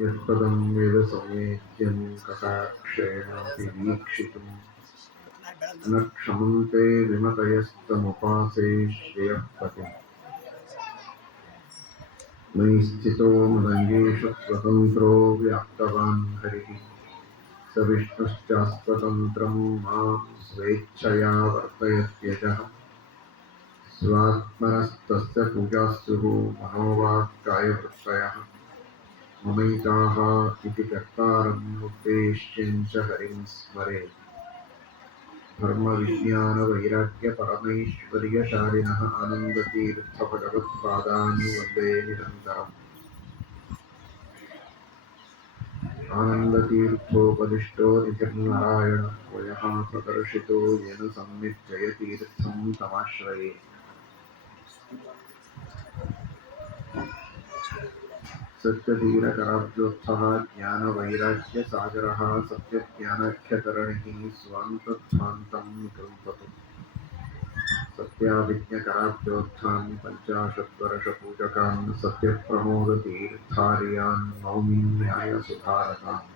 यत्पदं वेदसंवेद्यं कटाक्षेणापि वीक्षितुं न क्षमन्ते विमतयस्तमुपासे श्रियः पतिम्। मयि स्थितो मदङ्गेषु स्वतन्त्रो व्याप्तवान् हरिः स विष्णुश्चास्वतन्त्रं मां स्वेच्छया वर्तयत्यजः स्वात्मनस्तस्य पूजास्युः मनोवाक्कायवृत्तयः ममैताः इति कर्तारम् उद्देश्यं च हरिं स्मरेत्। धर्मविज्ञानवैराग्यपरमैश्वर्यशालिनः आनन्दतीर्थभगवत्पादान् वन्दे निरन्तरम्। आनन्दतीर्थोपदिष्टो निधिर्नारायण वयः प्रदर्शितो येन सम्यक् जयतीर्थं तमाश्रये। सत्यधीरकराब्जोत्थः ज्ञानवैराग्यसागरः सत्यज्ञानाख्यतरणिः स्वान्तध्वान्तं निकृन्ततु। सत्याभिज्ञकराब्जोत्थान् पञ्चाशद्वर्षपूजकान् सत्यप्रमोदतीर्थार्यान् नौमि न्यायसुधारकान्।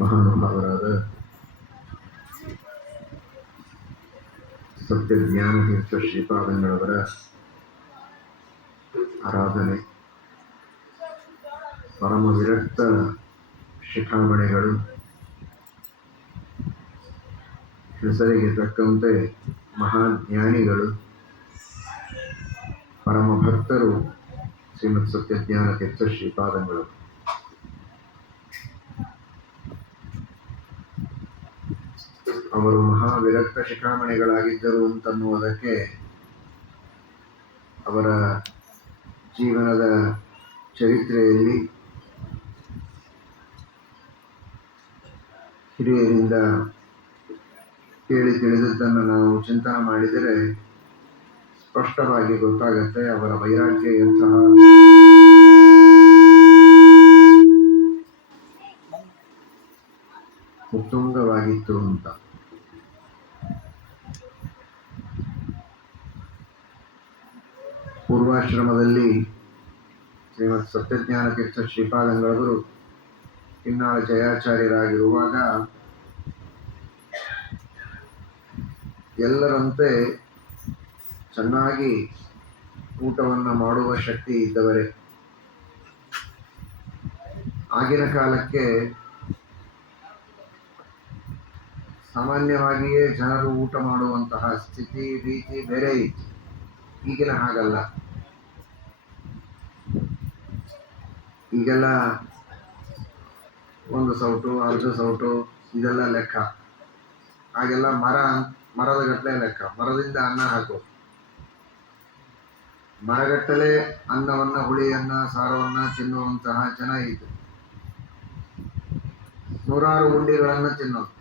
ಮಹಾನುಭಾವರಾದ ಸತ್ಯಜ್ಞಾನತೀರ್ಥ ಶ್ರೀಪಾದಂಗಳವರ ಆರಾಧನೆ, ಪರಮ ವಿರಕ್ತ ಶಿಖಾಮಣಿಗಳು, ಹೆಸರಿಗೆ ತಕ್ಕಂತೆ ಮಹಾಜ್ಞಾನಿಗಳು, ಪರಮ ಭಕ್ತರು ಶ್ರೀಮತ್ ಸತ್ಯಜ್ಞಾನತೀರ್ಥ ಶ್ರೀಪಾದಂಗಳು. ಅವರು ಮಹಾವಿರಕ್ತ ಶಿಖಾಮಣಿಗಳಾಗಿದ್ದರು ಅಂತನ್ನುವುದಕ್ಕೆ ಅವರ ಜೀವನದ ಚರಿತ್ರೆಯಲ್ಲಿ ಹಿರಿಯರಿಂದ ಕೇಳಿ ತಿಳಿದದ್ದನ್ನು ನಾವು ಚಿಂತನೆ ಮಾಡಿದರೆ ಸ್ಪಷ್ಟವಾಗಿ ಗೊತ್ತಾಗತ್ತೆ ಅವರ ವೈರಾಗ್ಯ ಎಂತಹ ಉತ್ತುಂಗವಾಗಿತ್ತು ಅಂತ. ಪೂರ್ವಾಶ್ರಮದಲ್ಲಿ ಶ್ರೀಮತ್ ಸತ್ಯಜ್ಞಾನತೀರ್ಥ ಶ್ರೀಪಾದಂಗಳವರು ಕಿನ್ನಾಳ ಜಯಾಚಾರ್ಯರಾಗಿರುವಾಗ ಎಲ್ಲರಂತೆ ಚೆನ್ನಾಗಿ ಊಟವನ್ನು ಮಾಡುವ ಶಕ್ತಿ ಇದ್ದವರೇ. ಆಗಿನ ಕಾಲಕ್ಕೆ ಸಾಮಾನ್ಯವಾಗಿಯೇ ಜನರು ಊಟ ಮಾಡುವಂತಹ ಸ್ಥಿತಿ ರೀತಿ ಬೇರೆ ಇತ್ತು. ಈಗಿನ ಹಾಗಲ್ಲ. ಈಗೆಲ್ಲ ಒಂದು ಸೌಟು ಅರ್ಧ ಸೌಟು ಇದೆಲ್ಲ ಲೆಕ್ಕ. ಆಗೆಲ್ಲ ಮರದ ಗಟ್ಟಲೆ ಲೆಕ್ಕ. ಮರದಿಂದ ಅನ್ನ ಹಾಕು, ಮರಗಟ್ಟಲೆ ಅನ್ನವನ್ನ, ಹುಳಿಯನ್ನ, ಸಾರವನ್ನ ತಿನ್ನುವಂತಹ ಜನ ಇತ್ತು. ನೂರಾರು ಉಂಡಿಗಳನ್ನು ತಿನ್ನೋದು,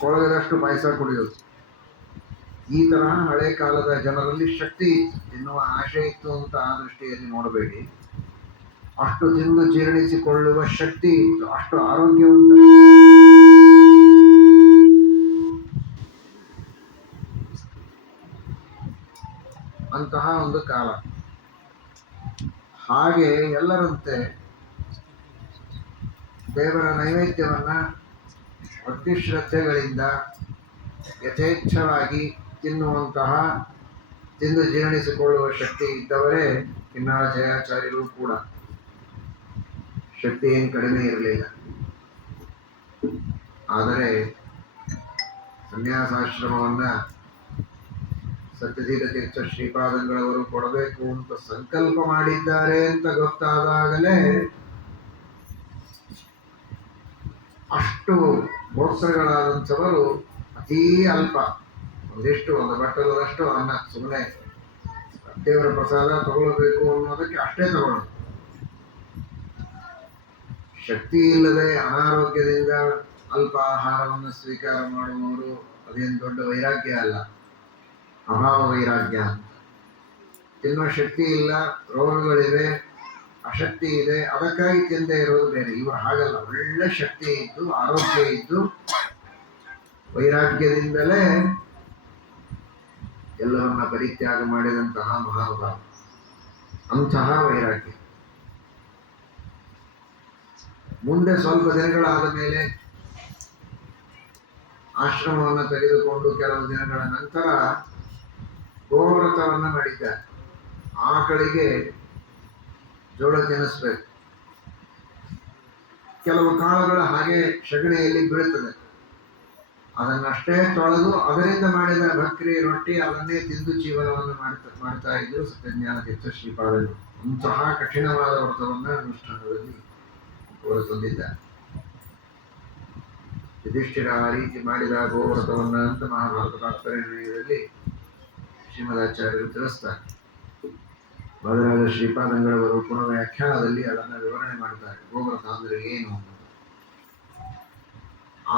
ಕೊಳಗದಷ್ಟು ಪಾಯಸ ಕುಡಿಯೋದು. ಈ ತರಹ ಹಳೆ ಕಾಲದ ಜನರಲ್ಲಿ ಶಕ್ತಿ ಇತ್ತು, ತಿನ್ನುವ ಆಶೆ ಇತ್ತು ಅಂತ ಆ ದೃಷ್ಟಿಯಲ್ಲಿ ನೋಡಬೇಡಿ. ಅಷ್ಟು ತಿಂದು ಜೀರ್ಣಿಸಿಕೊಳ್ಳುವ ಶಕ್ತಿ ಇತ್ತು, ಅಷ್ಟು ಆರೋಗ್ಯವಂತ ಅಂತಹ ಒಂದು ಕಾಲ. ಹಾಗೆ ಎಲ್ಲರಂತೆ ದೇವರ ನೈವೇದ್ಯವನ್ನ ಭಕ್ತಿ ಶ್ರದ್ಧೆಗಳಿಂದ ಯಥೇಚ್ಛವಾಗಿ ತಿನ್ನುವಂತಹ, ತಿಂದು ಜೀರ್ಣಿಸಿಕೊಳ್ಳುವ ಶಕ್ತಿ ಇದ್ದವರೇ ಕಿನ್ನಾಳ ಜಯಾಚಾರ್ಯರು ಕೂಡ. ಶಕ್ತಿ ಏನು ಕಡಿಮೆ ಇರಲಿಲ್ಲ. ಆದರೆ ಸನ್ಯಾಸಾಶ್ರಮವನ್ನ ಸತ್ಯಧೀರತೀರ್ಥ ಶ್ರೀಪಾದಂಗಳವರು ಕೊಡಬೇಕು ಅಂತ ಸಂಕಲ್ಪ ಮಾಡಿದ್ದಾರೆ ಅಂತ ಗೊತ್ತಾದಾಗಲೇ ಅಷ್ಟು ಭೋಕ್ತೃಗಳಾದಂಥವರು ಅತೀ ಅಲ್ಪ, ಒಂದು ಬಟ್ಟಲದಷ್ಟು ಅನ್ನ, ಸುಮ್ಮನೆ ದೇವರ ಪ್ರಸಾದ ತಗೊಳ್ಬೇಕು ಅನ್ನೋದಕ್ಕೆ ಅಷ್ಟೇ ತಗೊಳ್ಳೋದು. ಶಕ್ತಿ ಇಲ್ಲದೆ ಅನಾರೋಗ್ಯದಿಂದ ಅಲ್ಪ ಆಹಾರವನ್ನು ಸ್ವೀಕಾರ ಮಾಡುವವರು ಅದೇನು ದೊಡ್ಡ ವೈರಾಗ್ಯ ಅಲ್ಲ, ಅಭಾವ ವೈರಾಗ್ಯ. ತಿನ್ನುವ ಶಕ್ತಿ ಇಲ್ಲ, ರೋಗಗಳಿವೆ, ಅಶಕ್ತಿ ಇದೆ, ಅದಕ್ಕಾಗಿ ತಿಂದೇ ಇರೋದು ಬೇರೆ. ಇವರು ಹಾಗಲ್ಲ, ಒಳ್ಳೆ ಶಕ್ತಿ ಇದ್ದು ಆರೋಗ್ಯ ಇದ್ದು ವೈರಾಗ್ಯದಿಂದಲೇ ಎಲ್ಲವನ್ನ ಪರಿತ್ಯಾಗ ಮಾಡಿದಂತಹ ಮಹಾನುಭಾವ. ಅಂತಹ ವೈರಾಗ್ಯ. ಮುಂದೆ ಸ್ವಲ್ಪ ದಿನಗಳಾದ ಮೇಲೆ ಆಶ್ರಮವನ್ನು ತೆಗೆದುಕೊಂಡು ಕೆಲವು ದಿನಗಳ ನಂತರ ಗೋವ್ರತವನ್ನು ಮಾಡಿದ್ದಾರೆ. ಆಕಳಿಗೆ ಜೋಳ ತಿನ್ನಿಸ್ಬೇಕು. ಕೆಲವು ಕಾಳುಗಳು ಹಾಗೆ ಸಗಣಿಯಲ್ಲಿ ಬೀಳುತ್ತದೆ, ಅದನ್ನಷ್ಟೇ ತೊಳೆದು ಅದರಿಂದ ಮಾಡಿದ ಭಕ್ರಿ ರೊಟ್ಟಿ ಅದನ್ನೇ ತಿಂದು ಜೀವನವನ್ನು ಮಾಡ್ತಾ ಇದ್ರು ಸತ್ಯಜ್ಞಾನ ತೀರ್ಥ ಶ್ರೀಪಾದರು. ಅಂತಹ ಕಠಿಣವಾದ ವ್ರತವನ್ನು ಅನುಷ್ಠಾನದಲ್ಲಿ ಅವರು ತಂದಿದ್ದಾರೆ. ಯುಧಿಷ್ಠಿರ ಆ ರೀತಿ ಮಾಡಿದ ಗೋವ್ರತವನ್ನ ಅಂತ ಮಹಾಭಾರತ ತಾತ್ಪರ್ಯದಲ್ಲಿ ಶ್ರೀಮದಾಚಾರ್ಯರು ತಿಳಿಸ್ತಾರೆ. ಬದಲಾದ ಶ್ರೀಪಾದಂಗಳವರು ಪುನಃ ವ್ಯಾಖ್ಯಾನದಲ್ಲಿ ಅದನ್ನು ವಿವರಣೆ ಮಾಡ್ತಾರೆ, ಗೋವ್ರತ ಅಂದ್ರೆ ಏನು.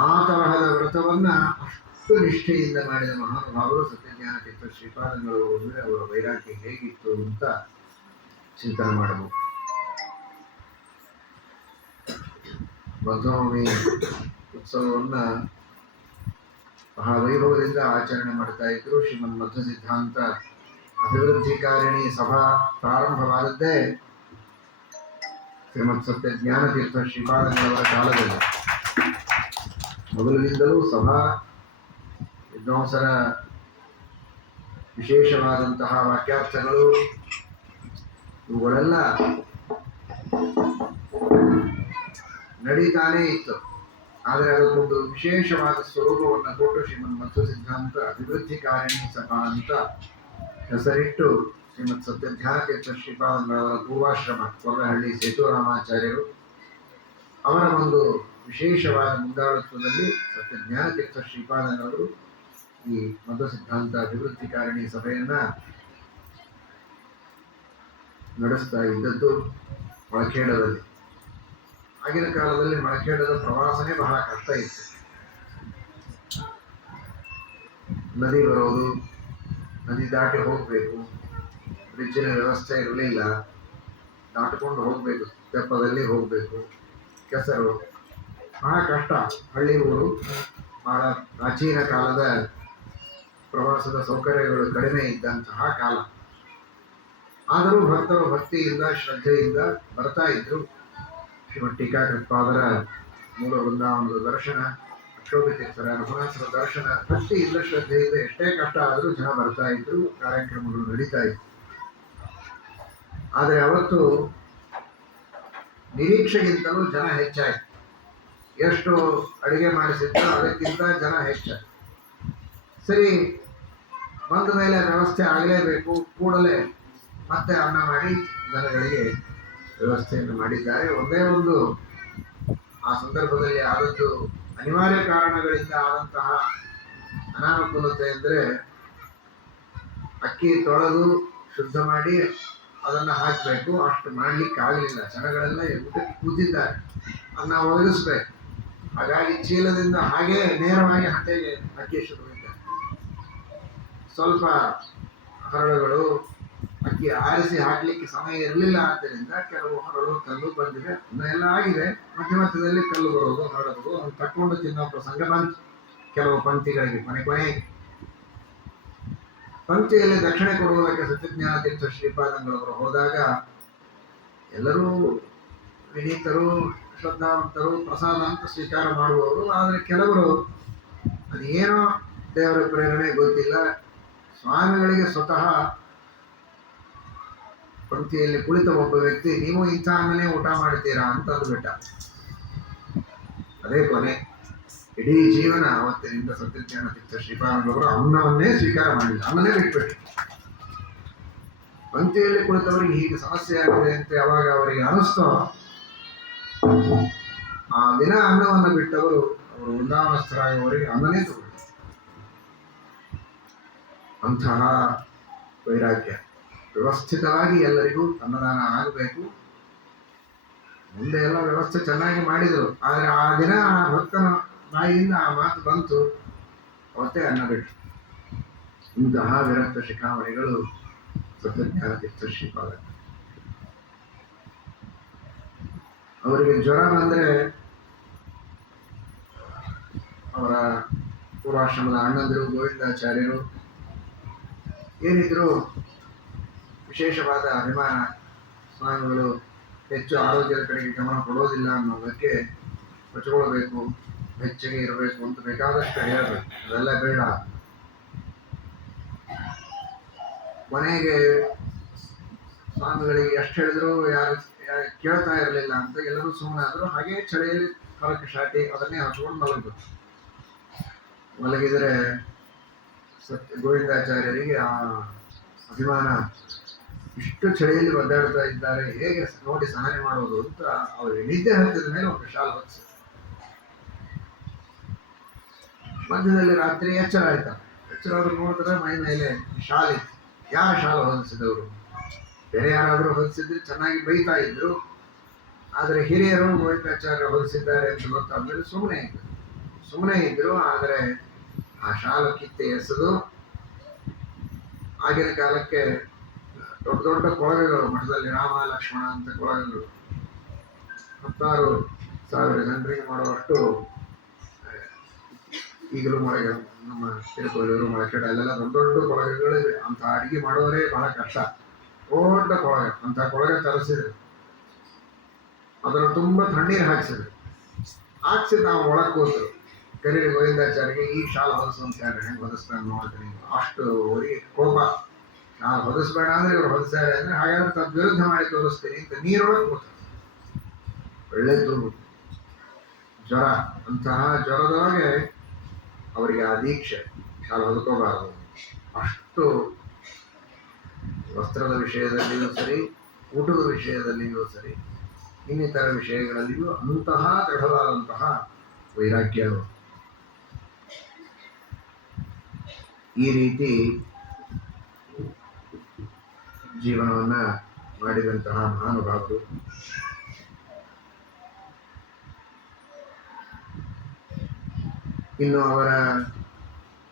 ಆ ತರಹದ ವ್ರತವನ್ನ ಅಷ್ಟು ನಿಷ್ಠೆಯಿಂದ ಮಾಡಿದ ಮಹಾನುಭಾವರು ಸತ್ಯಜ್ಞಾನ ತೀರ್ಥ ಶ್ರೀಪಾದಂಗಳವರು ಅಂದ್ರೆ ಅವರ ವೈರಾಗ್ಯ ಹೇಗಿತ್ತು ಅಂತ ಚಿಂತನೆ ಮಾಡಬಹುದು. ಮಧ್ವನವಮಿ ಉತ್ಸವವನ್ನ ಮಹಾವೈಭವದಿಂದ ಆಚರಣೆ ಮಾಡ್ತಾ ಇದ್ರು. ಶ್ರೀಮನ್ ಮಧ್ವ ಸಿದ್ಧಾಂತ ಅಭಿವೃದ್ಧಿಕಾರಿಣಿ ಸಭಾ ಪ್ರಾರಂಭವಾದದ್ದೇ ಶ್ರೀಮತ್ ಸತ್ಯ ಜ್ಞಾನತೀರ್ಥ ಶ್ರೀಪಾದಂಗಳವರ ಕಾಲದಲ್ಲಿ. ಮೊದಲಿನಿಂದಲೂ ಸಭಾ ವಿದ್ವಾಂಸರ ವಿಶೇಷವಾದಂತಹ ವಾಕ್ಯಾರ್ಥಗಳು ಇವುಗಳೆಲ್ಲ ನಡೀತಾನೇ ಇತ್ತು. ಆದರೆ ಅದಕ್ಕೊಂದು ವಿಶೇಷವಾದ ಸ್ವರೂಪವನ್ನು ಕೊಟ್ಟು ಶ್ರೀಮನ್ ಮಧ್ವ ಸಿದ್ಧಾಂತ ಅಭಿವೃದ್ಧಿಕಾರಿಣಿ ಸಭಾ ಅಂತ ಹೆಸರಿಟ್ಟು ಶ್ರೀಮತ್ ಸತ್ಯ ಧ್ಯಾನತೀರ್ಥ ಶ್ರೀಪಾದಂಗಳವರ ಪೂರ್ವಾಶ್ರಮ ಕೊಲ್ಲಹಳ್ಳಿ ಸೇತುರಾಮಾಚಾರ್ಯರು ಅವರ ಒಂದು ವಿಶೇಷವಾದ ಮುಂದಾಳತ್ವದಲ್ಲಿ ಸತ್ಯ ಜ್ಞಾನತೀರ್ಥ ಶ್ರೀಪಾದಂಗಳವರು ಈ ಮಧ್ವ ಸಿದ್ಧಾಂತ ಅಭಿವೃದ್ಧಿಕಾರಿಣಿ ಸಭೆಯನ್ನ ನಡೆಸ್ತಾ ಇದ್ದದ್ದು ಮೊಳಖೇಡದಲ್ಲಿ. ಆಗಿನ ಕಾಲದಲ್ಲಿ ಮೊಳಖೇಡದ ಪ್ರವಾಸನೆ ಬಹಳ ಕಷ್ಟ ಇತ್ತು. ನದಿ ಬರೋದು, ನದಿ ದಾಟಿ ಹೋಗಬೇಕು, ಬ್ರಿಡ್ಜಿನ ವ್ಯವಸ್ಥೆ ಇರಲಿಲ್ಲ, ದಾಟಿಕೊಂಡು ಹೋಗಬೇಕು, ತೆಪ್ಪದಲ್ಲಿ ಹೋಗಬೇಕು, ಕೆಸರು, ಬಹಳ ಕಷ್ಟ. ಹಳ್ಳಿ ಊರು, ಬಹಳ ಪ್ರಾಚೀನ ಕಾಲದ ಪ್ರವಾಸದ ಸೌಕರ್ಯಗಳು ಕಡಿಮೆ ಇದ್ದಂತಹ ಕಾಲ. ಆದರೂ ಭಕ್ತರು ಭಕ್ತಿಯಿಂದ ಶ್ರದ್ಧೆಯಿಂದ ಬರ್ತಾ ಇದ್ರು. ಶ್ರೀಮದ್ ಟೀಕಾಕೃತ್ಪಾದರ ಮೂಲ ವೃಂದಾವನದ ದರ್ಶನ, ಅಕ್ಷೋಭಿತೀರ್ಥರ ರಘುನಾಥರ ದರ್ಶನ, ಭಕ್ತಿಯಿಂದ ಶ್ರದ್ಧೆಯಿಂದ ಎಷ್ಟೇ ಕಷ್ಟ ಆದರೂ ಜನ ಬರ್ತಾ ಇದ್ರು, ಕಾರ್ಯಕ್ರಮಗಳು ನಡೀತಾ ಇತ್ತು. ಆದರೆ ಅವತ್ತು ನಿರೀಕ್ಷೆಗಿಂತಲೂ ಜನ ಹೆಚ್ಚಾಯಿತು. ಎಷ್ಟು ಅಡಿಗೆ ಮಾಡಿಸಿದ್ರು ಅದಕ್ಕಿಂತ ಜನ ಹೆಚ್ಚಾಯಿತು. ಸರಿ, ಬಂದ ಮೇಲೆ ವ್ಯವಸ್ಥೆ ಆಗಲೇಬೇಕು, ಕೂಡಲೇ ಮತ್ತೆ ಅನ್ನ ಮಾಡಿ ಜನಗಳಿಗೆ ವ್ಯವಸ್ಥೆಯನ್ನು ಮಾಡಿದ್ದಾರೆ. ಒಂದೇ ಒಂದು ಆ ಸಂದರ್ಭದಲ್ಲಿ ಆದದ್ದು ಅನಿವಾರ್ಯ ಕಾರಣಗಳಿಂದ ಆದಂತಹ ಅನಾನುಕೂಲತೆ ಅಂದರೆ ಅಕ್ಕಿ ತೊಳೆದು ಶುದ್ಧ ಮಾಡಿ ಅದನ್ನು ಹಾಕಬೇಕು, ಅಷ್ಟು ಮಾಡಲಿಕ್ಕೆ ಆಗಲಿಲ್ಲ. ಜನಗಳೆಲ್ಲ ಊಟಕ್ಕೆ ಕೂತಿದ್ದಾರೆ, ಅನ್ನ ಒದಗಿಸ್ಬೇಕು. ಹಾಗಾಗಿ ಚೀಲದಿಂದ ಹಾಗೇ ನೇರವಾಗಿ ಹಟ್ಟೆಗೆ ಅಕ್ಕಿ ಶುರುವಿದ್ದಾರೆ. ಸ್ವಲ್ಪ ಹರಳುಗಳು ಅಕ್ಕಿ ಆರಿಸಿ ಹಾಕಲಿಕ್ಕೆ ಸಮಯ ಇರಲಿಲ್ಲ. ಆದ್ದರಿಂದ ಕೆಲವು ಹರಳು ಕಲ್ಲು ಬಂದಿದೆ, ಎಲ್ಲ ಆಗಿದೆ. ಮಧ್ಯಮಧ್ಯದಲ್ಲಿ ಕಲ್ಲು ಬರೋದು, ಹರಡುವುದು, ಅದನ್ನು ತಕ್ಕೊಂಡು ತಿನ್ನೋ ಪ್ರಸಂಗ ಬಂತು ಕೆಲವು ಪಂಕ್ತಿಗಳಿಗೆ. ಕೊನೆ ಪಂಕ್ತಿಯಲ್ಲಿ ದಕ್ಷಿಣೆ ಕೊಡುವುದಕ್ಕೆ ಸತ್ಯಜ್ಞಾನ ತೀರ್ಥ ಶ್ರೀಪಾದಂಗಳವರು ಹೋದಾಗ ಎಲ್ಲರೂ ವಿನೀತರು, ಶ್ರದ್ಧಾವಂತರು, ಪ್ರಸಾದ ಅಂತ ಸ್ವೀಕಾರ ಮಾಡುವವರು. ಆದರೆ ಕೆಲವರು ಅದೇನೋ ದೇವರ ಪ್ರೇರಣೆ ಗೊತ್ತಿಲ್ಲ, ಸ್ವಾಮಿಗಳಿಗೆ ಸ್ವತಃ ಪಂಕ್ತಿಯಲ್ಲಿ ಕುಳಿತ ಒಬ್ಬ ವ್ಯಕ್ತಿ ನೀವು ಇಂಥ ಅನ್ನನೇ ಊಟ ಮಾಡ್ತೀರಾ ಅಂತ ಅಂದ್ಬಿಟ್ಟ. ಅದೇ ಕೊನೆ. ಇಡೀ ಜೀವನ ಅವತ್ತಿನಿಂದ ಸತ್ಯಜ್ಞಾನ ತೀರ್ಥ ಶ್ರೀಪಾದಂಗಳವರು ಅನ್ನವನ್ನೇ ಸ್ವೀಕಾರ ಮಾಡಿಲ್ಲ, ಅನ್ನನೇ ಬಿಟ್ಬಿಟ್ಟು. ಪಂಕ್ತಿಯಲ್ಲಿ ಕುಳಿತವರಿಗೆ ಹೀಗೆ ಸಮಸ್ಯೆ ಆಗಿದೆ ಅಂತ ಯಾವಾಗ ಅವರಿಗೆ ಅನಿಸ್ತೋ ಆ ದಿನ ಅನ್ನವನ್ನು ಬಿಟ್ಟವರು ಅವರು ವೃಂದಾವನಸ್ಥರಾಗುವವರಿಗೆ ಅನ್ನನೇ ತಗೊಂಡು. ಅಂತಹ ವೈರಾಗ್ಯ. ವ್ಯವಸ್ಥಿತವಾಗಿ ಎಲ್ಲರಿಗೂ ಅನ್ನದಾನ ಆಗಬೇಕು. ಮುಂದೆ ಎಲ್ಲ ವ್ಯವಸ್ಥೆ ಚೆನ್ನಾಗಿ ಮಾಡಿದರು. ಆದರೆ ಆ ದಿನ ಆ ಭಕ್ತನ ಬಾಯಿಯಿಂದ ಆ ಮಾತು ಬಂತು, ಅವತ್ತೇ ಅನ್ನ ಬಿಟ್ಟು. ಇಂತಹ ವಿರಕ್ತ ಶಿಖಾಮಣಿಗಳು ಸತ್ಯಜ್ಞಾನತೀರ್ಥ ಶ್ರೀಪಾದ. ಅವರಿಗೆ ಜ್ವರ ಬಂದರೆ ಅವರ ಪೂರ್ವಾಶ್ರಮದ ಅಣ್ಣಂದಿರು ಗೋವಿಂದಾಚಾರ್ಯರು ಏನಿದ್ರು ವಿಶೇಷವಾದ ಅಭಿಮಾನ, ಸ್ವಾಮಿಗಳು ಹೆಚ್ಚು ಆರೋಗ್ಯದ ಕಡೆಗೆ ಗಮನ ಕೊಡೋದಿಲ್ಲ ಅನ್ನೋದಕ್ಕೆ ಕೊಚ್ಕೊಳ್ಬೇಕು, ಬೆಚ್ಚಗೆ ಇರಬೇಕು ಅಂತ ಬೇಕಾದಷ್ಟು ಹೇಳಬೇಕು. ಅದೆಲ್ಲ ಬೇಡ. ಕೊನೆಗೆ ಸ್ವಾಮಿಗಳಿಗೆ ಎಷ್ಟು ಹೇಳಿದ್ರು ಯಾರು ಕೇಳ್ತಾ ಇರಲಿಲ್ಲ ಅಂತ ಎಲ್ಲರೂ ಸುಮ್ಮನಾದ್ರು. ಹಾಗೆ ಚಳಿಯಲ್ಲಿ ಫಲಕ ಶಾಟಿ ಅದನ್ನೇ ಹಚ್ಕೊಂಡು ಮಲಗಬೇಕು. ಮಲಗಿದರೆ ಗೋವಿಂದಾಚಾರ್ಯರಿಗೆ ಆ ಅಭಿಮಾನ, ಇಷ್ಟು ಚಳಿಯಲ್ಲಿ ಒದ್ದಾಡ್ತಾ ಇದ್ದಾರೆ, ಹೇಗೆ ನೋಡಿ ಸಹನೆ ಮಾಡೋದು ಅಂತ ಅವರಿಗೆ ನಿದ್ದೆ ಹತ್ತಿದ ಮೇಲೆ ಒಂದು ಶಾಲ ಹೊತ್ತಿಸ. ಮಧ್ಯದಲ್ಲಿ ರಾತ್ರಿ ಎಚ್ಚರ ಆಯ್ತಾ. ಎಚ್ಚರವ್ರು ನೋಡಿದ್ರೆ ಮೈ ಮೇಲೆ ಶಾಲ್ ಇತ್ತು. ಯಾರ ಶಾಲ ಹೊದಿಸಿದವರು? ಬೇರೆ ಯಾರಾದರೂ ಹೊದಿಸಿದ್ರೆ ಚೆನ್ನಾಗಿ ಬೈತಾ ಇದ್ರು. ಆದರೆ ಹಿರಿಯರು ಗೋವಿಂದಾಚಾರ್ಯ ಹೊದಿಸಿದ್ದಾರೆ ಅಂತ ಗೊತ್ತಾದ್ಮೇಲೆ ಸುಮ್ಮನೆ ಇದ್ರು. ಆದರೆ ಆ ಶಾಲ ಕಿತ್ತೆ ಎಸೆದು, ಆಗಿನ ಕಾಲಕ್ಕೆ ದೊಡ್ಡ ದೊಡ್ಡ ಕೊಳವೆಗಳು ಮಠದಲ್ಲಿ, ರಾಮ ಲಕ್ಷ್ಮಣ ಅಂತ ಕೊಳವೆಗಳು 16,000 ಜನರಿಗೆ ಮಾಡುವಷ್ಟು. ಈಗಲೂ ಮೊಳಗೆ ನಮ್ಮ ತಿರುಪೂರು ಮೊಳಕೆಡ ಅಲ್ಲೆಲ್ಲ ದೊಡ್ಡ ದೊಡ್ಡ ಕೊಳವೆಗಳು ಇವೆ. ಅಂತ ಅಡಿಗೆ ಮಾಡೋರೇ ಬಹಳ ಕಷ್ಟ. ದೊಡ್ಡ ಕೊಳವೆ, ಅಂತ ಕೊಳಗೆ ತರಿಸಿದ್ರು. ಅದನ್ನು ತುಂಬ ತಣ್ಣೀರು ಹಾಕ್ಸಿದ್ರು. ನಾವು ಒಳಗೆ ಕೂತರು. ಕರೀರಿ ಗೋವಿಂದಾಚಾರ್ಯಗೆ ಈ ಶಾಲ ಹೊದಿಸು ಅಂತ ಹೇಳಿ, ಹೆಂಗೆ ಹೊದಿಸ್ತಾನೆ ನೋಡ್ತೀನಿ. ಅಷ್ಟು ಅವರಿಗೆ ಕೋಪ. ಶಾಲ ಹೊದಿಸ್ಬೇಡ ಅಂದ್ರೆ ಇವ್ರು ಹೊದಿಸ್ತಾರೆ ಅಂದ್ರೆ, ಹಾಗಾದ್ರೆ ತಮ್ಮ ವಿರುದ್ಧ ಮಾಡಿ ತೋರಿಸ್ತೀನಿ ಅಂತ ನೀರೊಳಗೆ ಕೂತ. ಒಳ್ಳೆದು ಜ್ವರ. ಅಂತಹ ಜ್ವರದೊಳಗೆ ಅವರಿಗೆ ಆ ದೀಕ್ಷೆ, ಶಾಲ ಹೊದ್ಕೋಬಾರದು. ಅಷ್ಟು ವಸ್ತ್ರದ ವಿಷಯದಲ್ಲಿಯೂ ಸರಿ, ಊಟದ ವಿಷಯದಲ್ಲಿಯೂ ಸರಿ, ಇನ್ನಿತರ ವಿಷಯಗಳಲ್ಲಿಯೂ ಅಂತಹ ದೃಢವಾದಂತಹ ವೈರಾಗ್ಯ. ಈ ರೀತಿ ಜೀವನವನ್ನ ಮಾಡಿದಂತಹ ಮಹಾನುಭಾವರು. ಇನ್ನು ಅವರ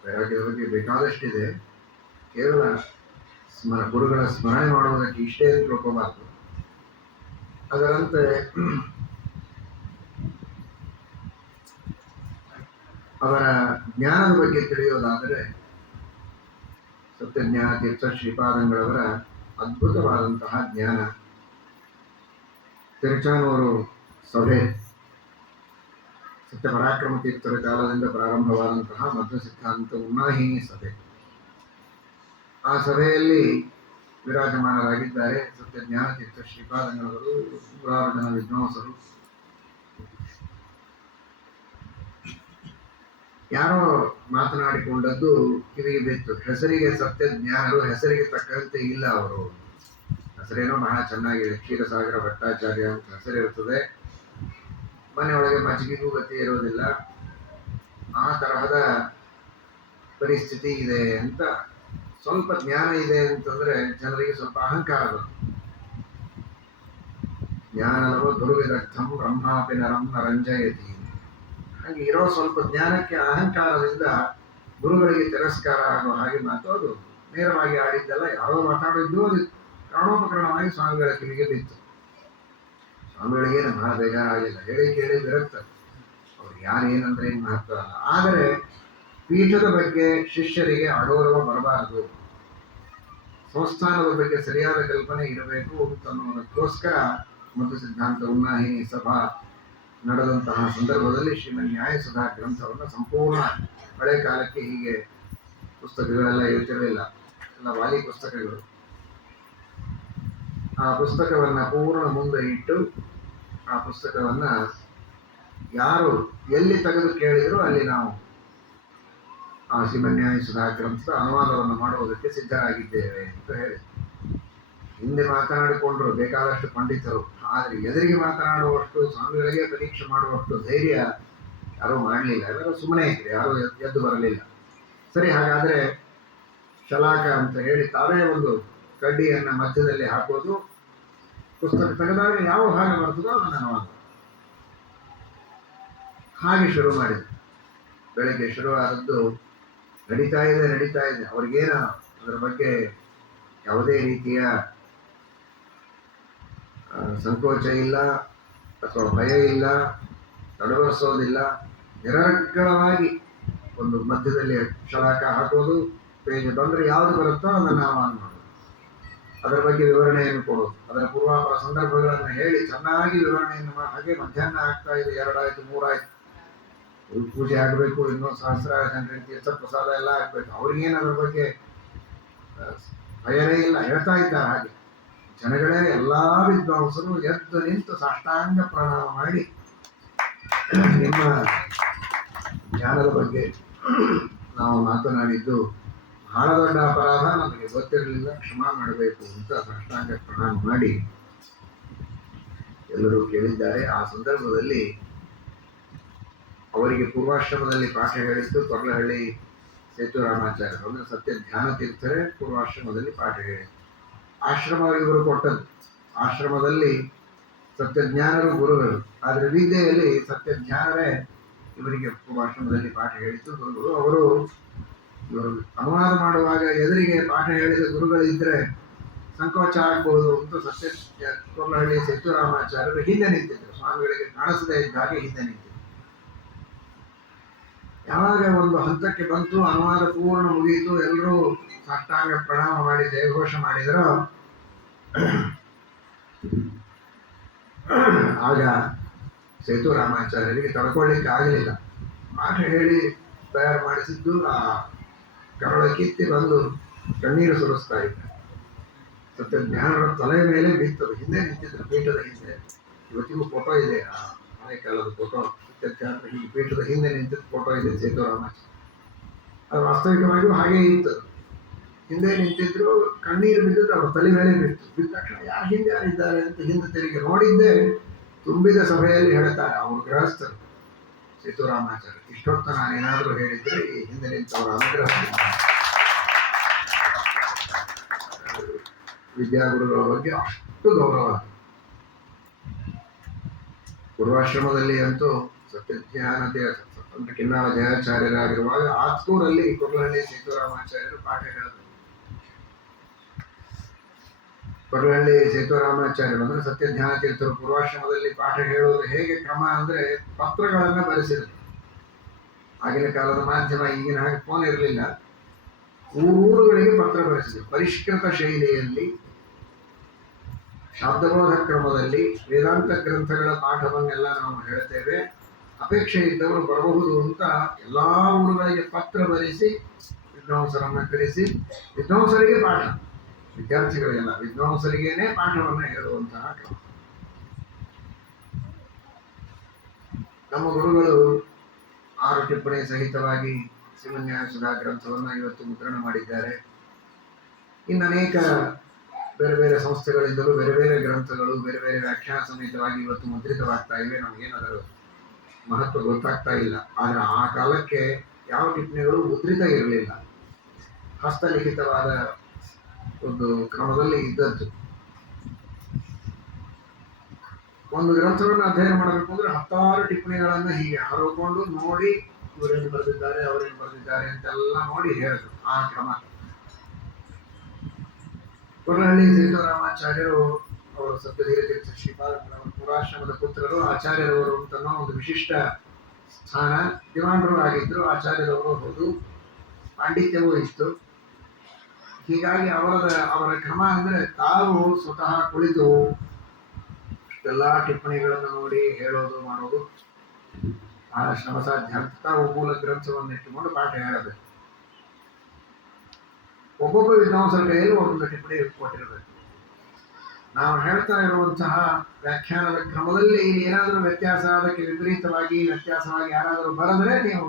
ವೈರಾಗ್ಯದ ಬಗ್ಗೆ ಬೇಕಾದಷ್ಟಿದೆ. ಕೇವಲ ಗುರುಗಳ ಸ್ಮರಣೆ ಮಾಡುವುದಕ್ಕೆ ಇಷ್ಟೇ ಅಂತ ತಿಳ್ಕೋಬಾರ್ದು. ಅದರಂತೆ ಅವರ ಜ್ಞಾನದ ಬಗ್ಗೆ ತಿಳಿಯೋದಾದರೆ, ಸತ್ಯಜ್ಞಾನತೀರ್ಥ ಶ್ರೀಪಾದಂಗಳವರ ಅದ್ಭುತವಾದಂತಹ ಜ್ಞಾನ. ತಿರುಚಾನೂರು ಸಭೆ ಸತ್ಯಪರಾಕ್ರಮ ತೀರ್ಥರ ಕಾಲದಿಂದ ಪ್ರಾರಂಭವಾದಂತಹ ಮಧ್ವ ಸಿದ್ಧಾಂತ ಉನ್ನಾಹಿನಿ ಸಭೆ. ಆ ಸಭೆಯಲ್ಲಿ ವಿರಾಜಮಾನರಾಗಿದ್ದಾರೆ ಸತ್ಯಜ್ಞಾನತೀರ್ಥ ಶ್ರೀಪಾದಂಗಳವರು, 100 ಜನ ವಿದ್ವಾಂಸರು. ಯಾರೋ ಮಾತನಾಡಿಕೊಂಡದ್ದು ಕಿವಿಗೆ ಬಿತ್ತು. ಹೆಸರಿಗೆ ಸತ್ಯಜ್ಞಾನರು, ಹೆಸರಿಗೆ ತಕ್ಕಂತೆ ಇಲ್ಲ ಅವರು. ಹೆಸರೇನೋ ಬಹಳ ಚೆನ್ನಾಗಿದೆ, ಕ್ಷೀರಸಾಗರ ಭಟ್ಟಾಚಾರ್ಯ ಅಂತ ಹೆಸರಿರುತ್ತದೆ. ಮನೆಯೊಳಗೆ ಮಜ್ಜಿಗೆಗೂ ಗತಿ ಇರೋದಿಲ್ಲ. ಆ ತರಹದ ಪರಿಸ್ಥಿತಿ ಇದೆ ಅಂತ. ಸ್ವಲ್ಪ ಜ್ಞಾನ ಇದೆ ಅಂತಂದ್ರೆ ಜನರಿಗೆ ಸ್ವಲ್ಪ ಅಹಂಕಾರ ಬರುತ್ತೆ. ಜ್ಞಾನವೋ ದುರ್ವಿದಗ್ಧಂ ಬ್ರಹ್ಮಾಪಿ ನರಂ ನರಂಜಯತಿ. ಹಾಗೆ ಇರೋ ಸ್ವಲ್ಪ ಜ್ಞಾನಕ್ಕೆ ಅಹಂಕಾರದಿಂದ ಗುರುಗಳಿಗೆ ತಿರಸ್ಕಾರ ಆಗೋ ಹಾಗೆ ಮಾತು. ಅದು ನೇರವಾಗಿ ಆಡಿದ್ದಲ್ಲ, ಯಾರೋ ಮಾತಾಡಿದ್ದು ಅದು ಕಾರಣೋಪಕರಣವಾಗಿ ಸ್ವಾಮಿಗಳ ಕಿವಿಗೆ ಬಿತ್ತು. ಸ್ವಾಮಿಗಳಿಗೇನು ಬಹಳ ಬೇಜಾರಾಗಿಲ್ಲ, ಹೇಳಿ ಕೇಳಿ ವಿರಕ್ತ. ಅವ್ರಿಗೆ ಯಾರೇನಂದ್ರೆ ಏನು ಮಹತ್ವ ಅಲ್ಲ. ಆದರೆ ಪೀಠದ ಬಗ್ಗೆ ಶಿಷ್ಯರಿಗೆ ಅಗೌರವ ಬರಬಾರದು, ಸಂಸ್ಥಾನದ ಬಗ್ಗೆ ಸರಿಯಾದ ಕಲ್ಪನೆ ಇರಬೇಕು ಅಂತನ್ನುವುದಕ್ಕೋಸ್ಕರ ಮತ್ತು ಸಿದ್ಧಾಂತ ಉನ್ನಾಹಿನಿ ಸಭಾ ನಡೆದಂತಹ ಸಂದರ್ಭದಲ್ಲಿ ಶ್ರೀಮನ್ ನ್ಯಾಯಸುಧಾ ಗ್ರಂಥವನ್ನು ಸಂಪೂರ್ಣ, ಹಳೆ ಕಾಲಕ್ಕೆ ಹೀಗೆ ಪುಸ್ತಕಗಳೆಲ್ಲ ಇರ್ತಿರಲಿಲ್ಲ, ಎಲ್ಲ ವಾಲಿ ಪುಸ್ತಕಗಳು. ಆ ಪುಸ್ತಕವನ್ನು ಪೂರ್ಣ ಮುಂದೆ ಇಟ್ಟು, ಆ ಪುಸ್ತಕವನ್ನು ಯಾರು ಎಲ್ಲಿ ತೆಗೆದು ಕೇಳಿದರೂ ಅಲ್ಲಿ ನಾವು ಆ ಶ್ರೀಮನ್ ನ್ಯಾಯಸುಧಾ ಗ್ರಂಥದ ಅನುವಾದವನ್ನು ಮಾಡುವುದಕ್ಕೆ ಸಿದ್ಧರಾಗಿದ್ದೇವೆ ಅಂತ ಹೇಳಿ. ಹಿಂದೆ ಮಾತನಾಡಿಕೊಂಡ್ರು ಬೇಕಾದಷ್ಟು ಪಂಡಿತರು. ಆದರೆ ಎದುರಿಗೆ ಮಾತನಾಡುವಷ್ಟು, ಸ್ವಾಮಿಗಳಿಗೆ ಪರೀಕ್ಷೆ ಮಾಡುವಷ್ಟು ಧೈರ್ಯ ಯಾರೂ ಮಾಡಲಿಲ್ಲ. ಎಲ್ಲರೂ ಸುಮ್ಮನೆ ಇದ್ರು, ಯಾರೂ ಎದ್ದು ಬರಲಿಲ್ಲ. ಸರಿ, ಹಾಗಾದರೆ ಶಲಾಕ ಅಂತ ಹೇಳಿ ತಾವೇ ಒಂದು ಕಡ್ಡಿಯನ್ನು ಮಧ್ಯದಲ್ಲಿ ಹಾಕೋದು, ಪುಸ್ತಕ ತೆಗೆದಾಗ ಯಾವ ಭಾಗ ಬರ್ತದೋ ಅದನ್ನು ಅನುವಾದ ಹಾಗೆ ಶುರು ಮಾಡಿದ್ರು. ಬೆಳಗ್ಗೆ ಶುರುವಾದದ್ದು ನಡೀತಾ ಇದೆ. ಅವ್ರಿಗೇನ ಅದರ ಬಗ್ಗೆ ಯಾವುದೇ ರೀತಿಯ ಸಂಕೋಚ ಇಲ್ಲ ಅಥವಾ ಭಯ ಇಲ್ಲ, ತಡವರಿಸೋದಿಲ್ಲ. ನಿರರ್ಗಳವಾಗಿ ಒಂದು ಮಧ್ಯದಲ್ಲಿ ಸಲಾಕ ಹಾಕೋದು, ಪೇಜ್ ಬಂದರೆ ಯಾವುದು ಬರುತ್ತೋ ಅದನ್ನು ಆಹ್ವಾನ ಮಾಡೋದು, ಅದರ ಬಗ್ಗೆ ವಿವರಣೆಯನ್ನು ಕೊಡೋದು, ಅದರ ಪೂರ್ವಾಪರ ಸಂದರ್ಭಗಳನ್ನು ಹೇಳಿ ಚೆನ್ನಾಗಿ ವಿವರಣೆಯನ್ನು ಹಾಗೆ ಮಧ್ಯಾಹ್ನ ಆಗ್ತಾ ಇದೆ, 2 ಆಯಿತು 3 ಆಯಿತು, ಪೂಜೆ ಆಗಬೇಕು, ಇನ್ನೂ ಸಹಸ್ರ ಜನರಿಗೆ ತೀರ್ಥ ಪ್ರಸಾದ ಎಲ್ಲ ಆಗಬೇಕು. ಅವ್ರಿಗೇನು ಅದ್ರ ಬಗ್ಗೆ ಭಯನೇ ಇಲ್ಲ, ಹೇಳ್ತಾ ಇದ್ದಾರೆ. ಹಾಗೆ ಜನಗಳೇ ಎಲ್ಲ ವಿದ್ವಾಂಸರು ಎದ್ದು ನಿಂತು ಸಾಷ್ಟಾಂಗ ಪ್ರಣಾಮ ಮಾಡಿ ನಿಮ್ಮ ಜ್ಞಾನದ ಬಗ್ಗೆ ನಾವು ಮಾತನಾಡಿದ್ದು ಬಹಳ ದೊಡ್ಡ ಅಪರಾಧ, ನಮಗೆ ಗೊತ್ತಿರಲಿಲ್ಲ, ಕ್ಷಮಾ ಮಾಡಬೇಕು ಅಂತ ಸಾಷ್ಟಾಂಗ ಪ್ರಣಾಮ ಮಾಡಿ ಎಲ್ಲರೂ ಕೇಳಿದ್ದಾರೆ. ಆ ಸಂದರ್ಭದಲ್ಲಿ ಅವರಿಗೆ ಪೂರ್ವಾಶ್ರಮದಲ್ಲಿ ಪಾಠ ಹೇಳಿದ್ದು ಕೊರ್ಲಹಳ್ಳಿ ಸೇತುರಾಮಾಚಾರ್ಯರು, ಅಂದರೆ ಸತ್ಯ ಧ್ಯಾನ ತೀರ್ಥರೇ ಪೂರ್ವಾಶ್ರಮದಲ್ಲಿ ಪಾಠ ಹೇಳಿದ್ದು. ಆಶ್ರಮ ಇವರು ಕೊಟ್ಟದ್ದು, ಆಶ್ರಮದಲ್ಲಿ ಸತ್ಯಜ್ಞಾನರು ಗುರುಗಳು, ಆದರೆ ವಿದ್ಯೆಯಲ್ಲಿ ಸತ್ಯಜ್ಞಾನರೇ ಇವರಿಗೆ ಪೂರ್ವಾಶ್ರಮದಲ್ಲಿ ಪಾಠ ಹೇಳಿದ್ದು ಗುರುಗಳು. ಅವರು ಇವರು ಅನುವಾದ ಮಾಡುವಾಗ ಎದುರಿಗೆ ಪಾಠ ಹೇಳಿದ ಗುರುಗಳಿದ್ದರೆ ಸಂಕೋಚ ಆಗ್ಬೋದು ಅಂತ ಸತ್ಯ ಕೊರ್ಲಹಳ್ಳಿ ಸೇತುರಾಮಾಚಾರ್ಯರು ಹಿಂದೆ ನಿಂತಿದ್ದರು, ಸ್ವಾಮಿಗಳಿಗೆ ಕಾಣಿಸದೇ ಇದ್ದ ಹಾಗೆ ಹಿಂದೆ ನಿಂತಿದ್ದರು. ಯಾವಾಗ ಒಂದು ಹಂತಕ್ಕೆ ಬಂತು, ಅನುವಾದ ಪೂರ್ಣ ಮುಗಿಯಿತು, ಎಲ್ಲರೂ ಸಾಷ್ಟಾಂಗ ಪ್ರಣಾಮ ಮಾಡಿ ಜಯಘೋಷ ಮಾಡಿದರೋ ಆಗ ಸೇತುರಾಮಾಚಾರ್ಯರಿಗೆ ತಡ್ಕೊಳ್ಳಿಕ್ಕೆ ಆಗಲಿಲ್ಲ. ಪಾಠ ಹೇಳಿ ತಯಾರು ಮಾಡಿಸಿದ್ದು ಆ ಕರಳ ಕಿತ್ತಿ ಬಂದು ಕಣ್ಣೀರು ಸುರಿಸ್ತಾ ಇದ್ದ. ಸತ್ಯಜ್ಞಾನರ ತಲೆ ಮೇಲೆ ಬಿತ್ತದು, ಹಿಂದೆ ನಿಂತಿದ್ರು ಪೀಠದ ಹಿಂದೆ. ಇವತ್ತಿಗೂ ಫೋಟೋ ಇದೆ, ಆ ಹಳೆ ಕಾಲದ ಫೋಟೋ, ಸತ್ಯಜ್ಞಾನರ ಈ ಪೀಠದ ಹಿಂದೆ ನಿಂತಿದ್ದ ಫೋಟೋ ಇದೆ ಸೇತುರಾಮಾಚಾರ್ಯ. ಅದು ವಾಸ್ತವಿಕವಾಗಿಯೂ ಹಾಗೇ ಇತ್ತು, ಹಿಂದೆ ನಿಂತಿದ್ರು, ಕಣ್ಣೀರು ಬಿದ್ದಿದ್ದು ಅವ್ರ ತಲೆ ಮೇಲೆ ಬಿತ್ತು. ಬಿದ್ದ ತಕ್ಷಣ ಯಾರು ಹಿಂದೆ ಯಾರಿದ್ದಾರೆ ಅಂತ ಹಿಂದೆ ತಿರುಗಿ ನೋಡಿದ್ದೆ ತುಂಬಿದ ಸಭೆಯಲ್ಲಿ ಹೇಳ್ತಾರೆ ಅವರು ಗೃಹಸ್ಥರು, ಸೇತುರಾಮಾಚಾರ್ಯ, ಇಷ್ಟೊತ್ತು ನಾನೇನಾದರೂ ಹೇಳಿದ್ರೆ ಈ ಹಿಂದೆ ನಿಂತವರ ಅನುಗ್ರಹ. ವಿದ್ಯಾಗುರುಗಳ ಬಗ್ಗೆ ಅಷ್ಟು ಗೌರವ. ಪೂರ್ವಾಶ್ರಮದಲ್ಲಿ ಅಂತೂ ಸತ್ಯಜ್ಞಾನತೆಯ ಕಿನ್ನಾಳ ಜಯಾಚಾರ್ಯರಾಗಿರುವಾಗ ಆತ್ಕೂರಲ್ಲಿ ಕೊರ್ಲಹಳ್ಳಿ ಸೇತುರಾಮಾಚಾರ್ಯರು ಪಾಠ ಹೇಳಿದರು. ಕೊರ್ಲಹಳ್ಳಿ ಸೇತುರಾಮಾಚಾರ್ಯರು ಅಂದರೆ ಸತ್ಯಜ್ಞಾನ ತೀರ್ಥರು ಪೂರ್ವಾಶ್ರಮದಲ್ಲಿ ಪಾಠ ಹೇಳೋದು ಹೇಗೆ ಕ್ರಮ ಅಂದರೆ ಪತ್ರಗಳನ್ನು ಬರೆಸಿದರು. ಆಗಿನ ಕಾಲದ ಮಾಧ್ಯಮ ಈಗಿನ ಹಾಗೆ ಫೋನ್ ಇರಲಿಲ್ಲ, ಊರುಗಳಿಗೆ ಪತ್ರ ಬರೆಸಿದರು. ಪರಿಷ್ಕೃತ ಶೈಲಿಯಲ್ಲಿ ಶಾಬ್ದಬೋಧ ಕ್ರಮದಲ್ಲಿ ವೇದಾಂತ ಗ್ರಂಥಗಳ ಪಾಠವನ್ನೆಲ್ಲ ನಾವು ಹೇಳ್ತೇವೆ, ಅಪೇಕ್ಷೆ ಇದ್ದವರು ಬರಬಹುದು ಅಂತ ಎಲ್ಲ ಊರುಗಳಿಗೆ ಪತ್ರ ಬರೆಸಿ ವಿದ್ವಾಂಸರನ್ನು ಕರೆಸಿ ವಿದ್ವಾಂಸರಿಗೆ ಪಾಠ, ವಿದ್ಯಾರ್ಥಿಗಳಿಗೆಲ್ಲ ವಿದ್ವಾಂಸರಿಗೇನೆ ಪಾಠವನ್ನು ಹೇಳುವಂತಹ ಕ್ರಮ. ನಮ್ಮ ಗುರುಗಳು 6 ಟಿಪ್ಪಣಿ ಸಹಿತವಾಗಿ ಶ್ರೀಮನ್ಯಾಸದ ಗ್ರಂಥವನ್ನು ಇವತ್ತು ಮುದ್ರಣ ಮಾಡಿದ್ದಾರೆ. ಇನ್ನು ಅನೇಕ ಬೇರೆ ಬೇರೆ ಸಂಸ್ಥೆಗಳಿಂದಲೂ ಬೇರೆ ಬೇರೆ ಗ್ರಂಥಗಳು ಬೇರೆ ಬೇರೆ ವ್ಯಾಖ್ಯಾನ ಸಮೇತವಾಗಿ ಇವತ್ತು ಮುದ್ರಿತವಾಗ್ತಾ ಇವೆ. ನಮಗೇನಾದರೂ ಮಹತ್ವ ಗೊತ್ತಾಗ್ತಾ ಇಲ್ಲ. ಆದರೆ ಆ ಕಾಲಕ್ಕೆ ಯಾವ ಟಿಪ್ಪಣಿಗಳು ಮುದ್ರಿತ ಇರಲಿಲ್ಲ, ಹಸ್ತಲಿಖಿತವಾದ ಒಂದು ಕ್ರಮದಲ್ಲಿ ಇದ್ದದ್ದು. ಒಂದು ಗ್ರಂಥವನ್ನು ಅಧ್ಯಯನ ಮಾಡಬೇಕು ಅಂದ್ರೆ 10 ಟಿಪ್ಪಣಿಗಳನ್ನು ಹೀಗೆ ಹರಕೊಂಡು ನೋಡಿ ಇವರೇನು ಬರೆದಿದ್ದಾರೆ ಅವರೇನು ಬರೆದಿದ್ದಾರೆ ಅಂತೆಲ್ಲ ನೋಡಿ ಹೇಳಿದ್ರು. ಆ ಕ್ರಮ ಕೊರ್ಲಹಳ್ಳಿ ಸೇತುರಾಮಾಚಾರ್ಯರು ಅವರು ಸತ್ಯಧೀರತೀರ್ಥ ಶ್ರೀಪಾದಂಗಳವರ ಪೂರ್ವಾಶ್ರಮದ ಪುತ್ರರು, ಆಚಾರ್ಯರವರು ಅಂತನೋ ಒಂದು ವಿಶಿಷ್ಟ ಸ್ಥಾನ. ದಿವಾಣರು ಆಗಿದ್ದರು, ಆಚಾರ್ಯರವರು ಹೌದು, ಪಾಂಡಿತ್ಯವೂ ಇತ್ತು. ಹೀಗಾಗಿ ಅವರ ಕ್ರಮ ಅಂದರೆ ತಾವು ಸ್ವತಃ ಕುಳಿತು ಎಲ್ಲ ಟಿಪ್ಪಣಿಗಳನ್ನು ನೋಡಿ ಹೇಳೋದು ಮಾಡೋದು ಬಹಳ ಶ್ರಮ ಸಾಧ್ಯ ಅಂತ ತಾವು ಮೂಲ ಗ್ರಂಥವನ್ನು ಇಟ್ಟುಕೊಂಡು ಪಾಠ ಹೇಳಬೇಕು. ಒಬ್ಬೊಬ್ಬ ವಿದ್ವಾಂಸರ ಕೈಯಲ್ಲಿ ಒಂದೊಂದು ಟಿಪ್ಪಣಿ ಕೊಟ್ಟಿರಬೇಕು. ನಾವು ಹೇಳ್ತಾ ಇರುವಂತಹ ವ್ಯಾಖ್ಯಾನದ ಕ್ರಮದಲ್ಲಿ ಏನಾದರೂ ವ್ಯತ್ಯಾಸ, ಅದಕ್ಕೆ ವಿಪರೀತವಾಗಿ ವ್ಯತ್ಯಾಸವಾಗಿ ಯಾರಾದರೂ ಬರೆದರೆ ನೀವು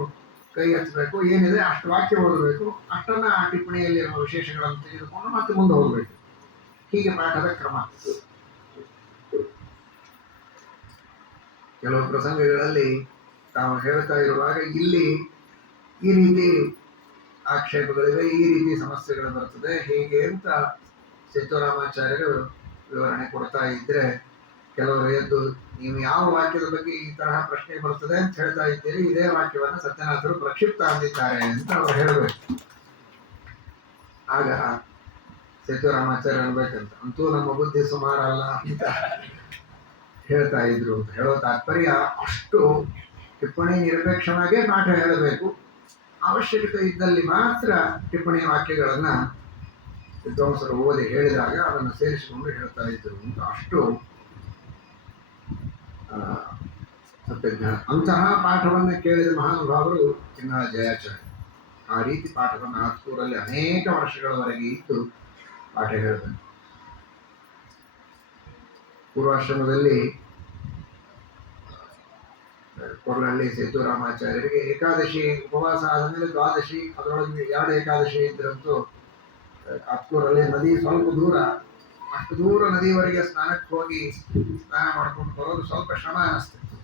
ಕೈ ಎತ್ತಬೇಕು, ಏನಿದೆ ಅಷ್ಟು ವಾಕ್ಯ ಓದಬೇಕು, ಅಷ್ಟನ್ನು ಆ ಟಿಪ್ಪಣಿಯಲ್ಲಿರುವ ವಿಶೇಷಗಳನ್ನು ತೆಗೆದುಕೊಂಡು ಮತ್ತೆ ಮುಂದೆ ಹೋಗಬೇಕು. ಹೀಗೆ ಪಾಠದ ಕ್ರಮ. ಕೆಲವು ಪ್ರಸಂಗಗಳಲ್ಲಿ ತಾವು ಹೇಳ್ತಾ ಇರುವಾಗ ಇಲ್ಲಿ ಈ ರೀತಿ ಆಕ್ಷೇಪಗಳಿವೆ, ಈ ರೀತಿ ಸಮಸ್ಯೆಗಳು ಬರ್ತದೆ, ಹೇಗೆ ಅಂತ ಸೇತುರಾಮಾಚಾರ್ಯರು ವಿವರಣೆ ಕೊಡ್ತಾ ಇದ್ರೆ ಕೆಲವರು ಎದ್ದು ನೀವು ಯಾವ ವಾಕ್ಯದ ಬಗ್ಗೆ ಈ ತರಹ ಪ್ರಶ್ನೆ ಬರ್ತದೆ ಅಂತ ಹೇಳ್ತಾ ಇದ್ದೀರಿ, ಇದೇ ವಾಕ್ಯವನ್ನು ಸತ್ಯನಾಥರು ಪ್ರಕ್ಷಿಪ್ತ ಅಂದಿದ್ದಾರೆ ಅಂತ ಅವರು ಹೇಳಬೇಕು. ಆಗ ಸೇತುರಾಮಾಚಾರ್ಯ ಅನ್ಬೇಕಂತ. ಅಂತೂ ನಮ್ಮ ಬುದ್ಧಿ ಸುಮಾರಲ್ಲ ಅಂತ ಹೇಳ್ತಾ ಇದ್ರು. ಅಂತ ಹೇಳೋ ತಾತ್ಪರ್ಯ ಅಷ್ಟು ಟಿಪ್ಪಣಿ ನಿರಪೇಕ್ಷವಾಗಿ ಪಾಠ ಹೇಳಬೇಕು. ಅವಶ್ಯಕತೆ ಇದ್ದಲ್ಲಿ ಮಾತ್ರ ಟಿಪ್ಪಣಿ ವಾಕ್ಯಗಳನ್ನ ವಿದ್ವಾಂಸರು ಓದಿ ಹೇಳಿದಾಗ ಅದನ್ನು ಸೇರಿಸಿಕೊಂಡು ಹೇಳ್ತಾ ಇದ್ರು ಅಂತ. ಅಷ್ಟು ಸತ್ಯಜ್ಞಾನ. ಅಂತಹ ಪಾಠವನ್ನು ಕೇಳಿದ ಮಹಾನುಭಾವರು ಚಿನ್ನಾಳ ಜಯಾಚಾರ್ಯ. ಆ ರೀತಿ ಪಾಠವನ್ನು ಆತ್ಕೂರಲ್ಲಿ ಅನೇಕ ವರ್ಷಗಳವರೆಗೆ ಇದ್ದು ಪಾಠ ಹೇಳ್ತಾನೆ. ಪೂರ್ವಾಶ್ರಮದಲ್ಲಿ ಕೊರ್ಲಹಳ್ಳಿ ಸೇತುರಾಮಾಚಾರ್ಯರಿಗೆ ಏಕಾದಶಿ ಉಪವಾಸ ಆದಮೇಲೆ ದ್ವಾದಶಿ, ಅದರೊಳಗೆ 2 ಏಕಾದಶಿ ಇದ್ರಂತೂ ಆತ್ಕೂರಲ್ಲಿ ನದಿ ಸ್ವಲ್ಪ ದೂರ, ಅಷ್ಟು ದೂರ ನದಿವರೆಗೆ ಸ್ನಾನಕ್ಕೆ ಹೋಗಿ ಸ್ನಾನ ಮಾಡ್ಕೊಂಡು ಬರೋದು ಸ್ವಲ್ಪ ಶ್ರಮ ಅನಿಸ್ತಿತ್ತು.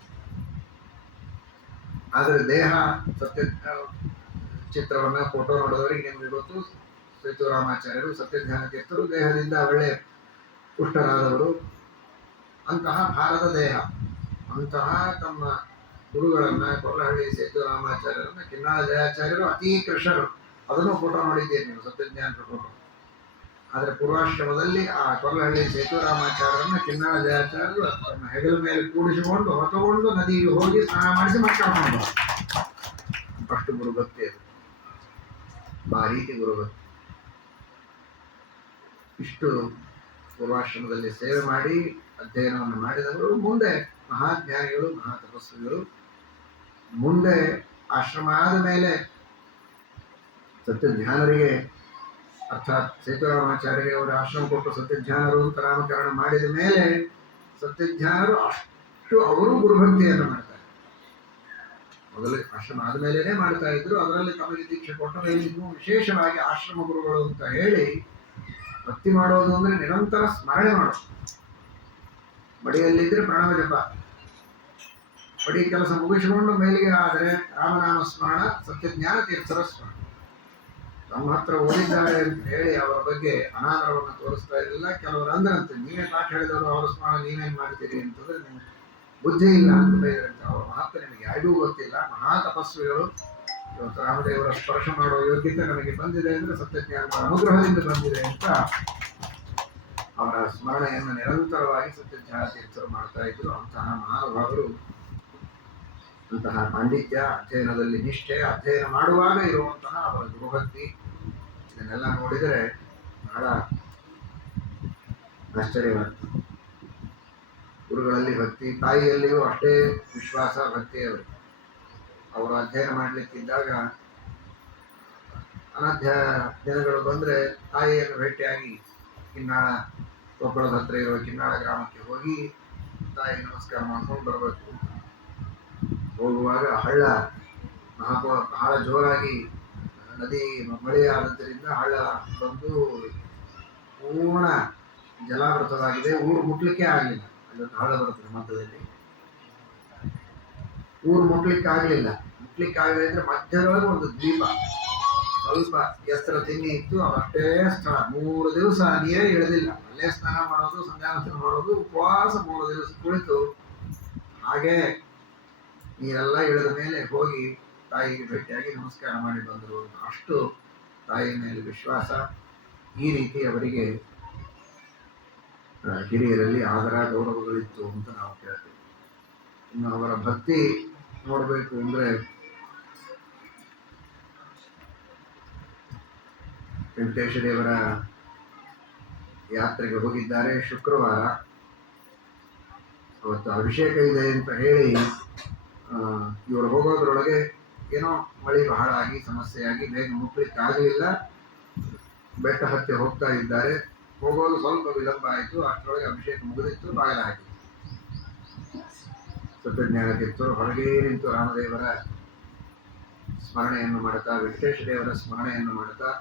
ಆದರೆ ದೇಹ ಸತ್ಯ ಚಿತ್ರವನ್ನ ಫೋಟೋ ನೋಡಿದವರಿಗೆ ನಿಮಗೆ ಗೊತ್ತು, ಸೇತುರಾಮಾಚಾರ್ಯರು ಸತ್ಯಜ್ಞಾನ ತೀರ್ಥರು ದೇಹದಿಂದ ಒಳ್ಳೆ ಪುಷ್ಟರಾದವರು. ಅಂತಹ ಭಾರದ ದೇಹ. ಅಂತಹ ತಮ್ಮ ಗುರುಗಳನ್ನ ಕೊರ್ಲಹಳ್ಳಿ ಸೇತುರಾಮಾಚಾರ್ಯರನ್ನ ಕಿನ್ನಾಳ ಜಯಾಚಾರ್ಯರು ಅತೀ ಕೃಷರು. ಅದನ್ನು ಫೋಟೋ ನೋಡಿದ್ದೀರಿ ನೀವು, ಸತ್ಯಜ್ಞಾನ ಫೋಟೋ. ಆದರೆ ಪೂರ್ವಾಶ್ರಮದಲ್ಲಿ ಆ ಕೊರ್ಲಹಳ್ಳಿ ಸೇತುರಾಮಾಚಾರ್ಯರನ್ನ ಕಿನ್ನಾಳ ಜಯಾಚಾರ್ಯರು ತಮ್ಮ ಹೆಗಲ ಮೇಲೆ ಕೂಡಿಸಿಕೊಂಡು ಹೊತ್ತುಕೊಂಡು ನದಿಗೆ ಹೋಗಿ ಸ್ನಾನ ಮಾಡಿಸಿ ಮತ್ತೆ ಕರ್ಕೊಂಡು ಅಷ್ಟು ಗುರುಭಕ್ತಿ ಅದು. ಆ ರೀತಿ ಗುರುಭಕ್ತಿ. ಇಷ್ಟು ಪೂರ್ವಾಶ್ರಮದಲ್ಲಿ ಸೇವೆ ಮಾಡಿ ಅಧ್ಯಯನವನ್ನು ಮಾಡಿದವರು ಮುಂದೆ ಮಹಾಜ್ಞಾನಿಗಳು, ಮಹಾ ತಪಸ್ವಿಗಳು. ಮುಂದೆ ಆಶ್ರಮ ಆದ ಮೇಲೆ ಸತ್ಯಜ್ಞಾನರಿಗೆ, ಅರ್ಥಾತ್ ಸೇತುರಾಮಾಚಾರ್ಯರಿಗೆ ಅವರ ಆಶ್ರಮ ಕೊಟ್ಟು ಸತ್ಯಜ್ಞಾನರು ಅಂತ ನಾಮಕರಣ ಮಾಡಿದ ಮೇಲೆ ಸತ್ಯಜ್ಞಾನರು ಅಷ್ಟು ಅವರು ಗುರುಭಕ್ತಿಯನ್ನು ಮಾಡ್ತಾರೆ. ಮೊದಲು ಆಶ್ರಮ ಆದಮೇಲೆ ಮಾಡ್ತಾ ಇದ್ರು. ಅದರಲ್ಲಿ ತಮಗೆ ದೀಕ್ಷೆ ಕೊಟ್ಟ ಮೇಲೆ ಇನ್ನೂ ವಿಶೇಷವಾಗಿ ಆಶ್ರಮ ಗುರುಗಳು ಅಂತ ಹೇಳಿ ಭಕ್ತಿ ಮಾಡೋದು ಅಂದ್ರೆ ನಿರಂತರ ಸ್ಮರಣೆ ಮಾಡೋದು. ಬಡಿಯಲ್ಲಿದ್ರೆ ಪ್ರಣವ ಜಪ, ಬಡಿ ಕೆಲಸ ಮುಗಿಸಿಕೊಂಡು ಮೇಲಿಗೆ ಆದರೆ ರಾಮನಾಮ ಸ್ಮರಣ, ಸತ್ಯಜ್ಞಾನ ತೀರ್ಥರ ಸ್ಮರಣ. ನಮ್ಮ ಹತ್ರ ಓದಿದ್ದಾರೆ ಅಂತ ಹೇಳಿ ಅವರ ಬಗ್ಗೆ ಅನಾದರವನ್ನು ತೋರಿಸ್ತಾ ಇರಲಿಲ್ಲ. ಕೆಲವರು ಅಂದ್ರಂತೆ, ನೀವೇ ಪಾಠ ಹೇಳಿದವರು ಅವರ ಸ್ಮರಣ ನೀವೇನು ಮಾಡ್ತೀರಿ ಅಂತಂದ್ರೆ ನಿಮ್ಗೆ ಬುದ್ಧಿ ಇಲ್ಲ ಅಂತ ಬೈದ್ರಂತೆ. ಅವರ ಮಹತ್ವ ನಿಮಗೆ ಯಾರಿಗೂ ಗೊತ್ತಿಲ್ಲ. ಮಹಾ ತಪಸ್ವಿಗಳು. ಇವತ್ತು ರಾಮದೇವರ ಸ್ಪರ್ಶ ಮಾಡುವ ಯೋಗ್ಯತೆ ನಮಗೆ ಬಂದಿದೆ ಅಂದ್ರೆ ಸತ್ಯಜ್ಞಾನದ ಅನುಗ್ರಹದಿಂದ ಬಂದಿದೆ ಅಂತ ಅವರ ಸ್ಮರಣೆಯನ್ನು ನಿರಂತರವಾಗಿ ಸತ್ಯಜ್ಞಾನ ತೀರ್ಥರು ಮಾಡ್ತಾ ಇದ್ರು. ಅಂತಹ ಮಹಾನುಭಾವರು, ಅಂತಹ ಪಾಂಡಿತ್ಯ, ಅಧ್ಯಯನದಲ್ಲಿ ನಿಷ್ಠೆ, ಅಧ್ಯಯನ ಮಾಡುವಾಗ ಇರುವಂತಹ ಅವರ ಗುರುಭಕ್ತಿ, ಇದನ್ನೆಲ್ಲ ನೋಡಿದರೆ ಬಹಳ ಆಶ್ಚರ್ಯವಾಗ್ತದೆ. ಗುರುಗಳಲ್ಲಿ ಭಕ್ತಿ, ತಾಯಿಯಲ್ಲಿಯೂ ಅಷ್ಟೇ ವಿಶ್ವಾಸ, ಭಕ್ತಿ ಅವರಿಗೆ. ಅವರು ಅಧ್ಯಯನ ಮಾಡಲಿಕ್ಕಿದ್ದಾಗ ಅನಧ್ಯ ದಿನಗಳು ಬಂದರೆ ತಾಯಿಯನ್ನು ಭೇಟಿಯಾಗಿ ಕಿನ್ನಾಳ, ಕೊಪ್ಪಳದ ಹತ್ರ ಇರುವ ಕಿನ್ನಾಳ ಗ್ರಾಮಕ್ಕೆ ಹೋಗಿ ತಾಯಿ ನಮಸ್ಕಾರ ಮಾಡ್ಕೊಂಡು ಬರಬೇಕು. ಹೋಗುವಾಗ ಹಳ್ಳ ಬಹಳ ಜೋರಾಗಿ ನದಿ ಮಳೆ ಆದದ್ದರಿಂದ ಹಳ್ಳ ಬಂದು ಪೂರ್ಣ ಜಲಾವೃತವಾಗಿದೆ. ಊರು ಮುಟ್ಲಿಕ್ಕೆ ಆಗಲಿಲ್ಲ. ಅಲ್ಲೊಂದು ಹಳ್ಳ ಬರುತ್ತದೆ ಮಧ್ಯದಲ್ಲಿ. ಊರು ಮುಟ್ಲಿಕ್ಕಾಗಲಿಲ್ಲ ಅಂದ್ರೆ ಮಧ್ಯದೊಳಗೆ ಒಂದು ದ್ವೀಪ, ಸ್ವಲ್ಪ ಎತ್ತರ ತಿನ್ನಿ ಇತ್ತು. ಅವಷ್ಟೇ ಸ್ಥಳ. 3 ದಿವಸ ನೀರೇ ಇಳಿದಿಲ್ಲ. ಅಲ್ಲೇ ಸ್ನಾನ ಮಾಡೋದು, ಸಂಧ್ಯಾವಂದನ ಮಾಡೋದು, ಉಪವಾಸ 3 ದಿವಸ ಕುಳಿತು ಹಾಗೆ ನೀರೆಲ್ಲ ಇಳಿದ ಮೇಲೆ ಹೋಗಿ ತಾಯಿಗೆ ಭೇಟಿಯಾಗಿ ನಮಸ್ಕಾರ ಮಾಡಿ ಬಂದರು. ಅಷ್ಟು ತಾಯಿಯ ಮೇಲೆ ವಿಶ್ವಾಸ. ಈ ರೀತಿ ಅವರಿಗೆ ಹಿರಿಯರಲ್ಲಿ ಆದರ ಗೌರವಗಳಿತ್ತು ಅಂತ ನಾವು ಕೇಳ್ತೀವಿ. ಇನ್ನು ಅವರ ಭಕ್ತಿ ನೋಡಬೇಕು ಅಂದ್ರೆ ವೆಂಕಟೇಶ ದೇವರ ಯಾತ್ರೆಗೆ ಹೋಗಿದ್ದಾರೆ ಶುಕ್ರವಾರ. ಅವತ್ತು ಅಭಿಷೇಕ ಇದೆ ಅಂತ ಹೇಳಿ ಇವರು ಹೋಗೋದ್ರೊಳಗೆ ಏನೋ ಮಳೆ ಬಹಳ ಆಗಿ ಸಮಸ್ಯೆಯಾಗಿ ಬೇಗ ಮುಟ್ಲಿಕ್ಕೆ ಆಗಲಿಲ್ಲ. ಬೆಟ್ಟ ಹತ್ತಿ ಹೋಗ್ತಾ ಇದ್ದಾರೆ. ಹೋಗೋದು ಸ್ವಲ್ಪ ವಿಳಂಬ ಆಯಿತು. ಅಷ್ಟರೊಳಗೆ ಅಭಿಷೇಕ ಮುಗಿದಿತ್ತು, ಬಾಗಿಲ ಹಾಕಿತ್ತು. ಸತ್ಯಜ್ಞಾನ ತೀರ್ಥರು ಹೊರಗೇ ನಿಂತು ರಾಮದೇವರ ಸ್ಮರಣೆಯನ್ನು ಮಾಡುತ್ತಾ, ವೆಂಕಟೇಶ ದೇವರ ಸ್ಮರಣೆಯನ್ನು ಮಾಡುತ್ತಾ,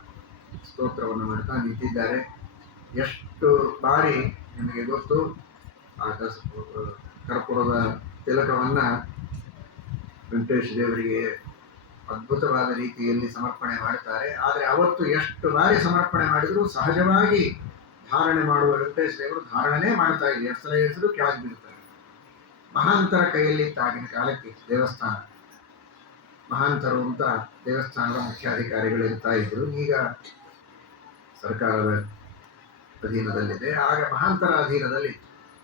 ಸ್ತೋತ್ರವನ್ನು ಮಾಡುತ್ತಾ ನಿಂತಿದ್ದಾರೆ. ಎಷ್ಟು ಬಾರಿ ನಿಮಗೆ ಗೊತ್ತು, ಆ ಕರ್ಪೂರದ ತಿಲಕವನ್ನ ವೆಂಕಟೇಶ ದೇವರಿಗೆ ಅದ್ಭುತವಾದ ರೀತಿಯಲ್ಲಿ ಸಮರ್ಪಣೆ ಮಾಡುತ್ತಾರೆ. ಆದರೆ ಅವತ್ತು ಎಷ್ಟು ಬಾರಿ ಸಮರ್ಪಣೆ ಮಾಡಿದರೂ ಸಹಜವಾಗಿ ಧಾರಣೆ ಮಾಡುವ ವೆಂಕಟೇಶ ದೇವರು ಧಾರಣೆ ಮಾಡ್ತಾ ಇದೆ. ಹೆಸರು ಕೆಳಗೆ ಬೀಳ್ತಾರೆ. ಮಹಾಂತರ ಕೈಯಲ್ಲಿ ಆಗಿನ ಕಾಲಕ್ಕೆ ದೇವಸ್ಥಾನ, ಮಹಾಂತರು ಅಂತ ದೇವಸ್ಥಾನದ ಮುಖ್ಯಾಧಿಕಾರಿಗಳು ಇರ್ತಾ ಇದ್ರು. ಈಗ ಸರ್ಕಾರದ ಅಧೀನದಲ್ಲಿದೆ. ಆಗ ಮಹಾಂತರ ಅಧೀನದಲ್ಲಿ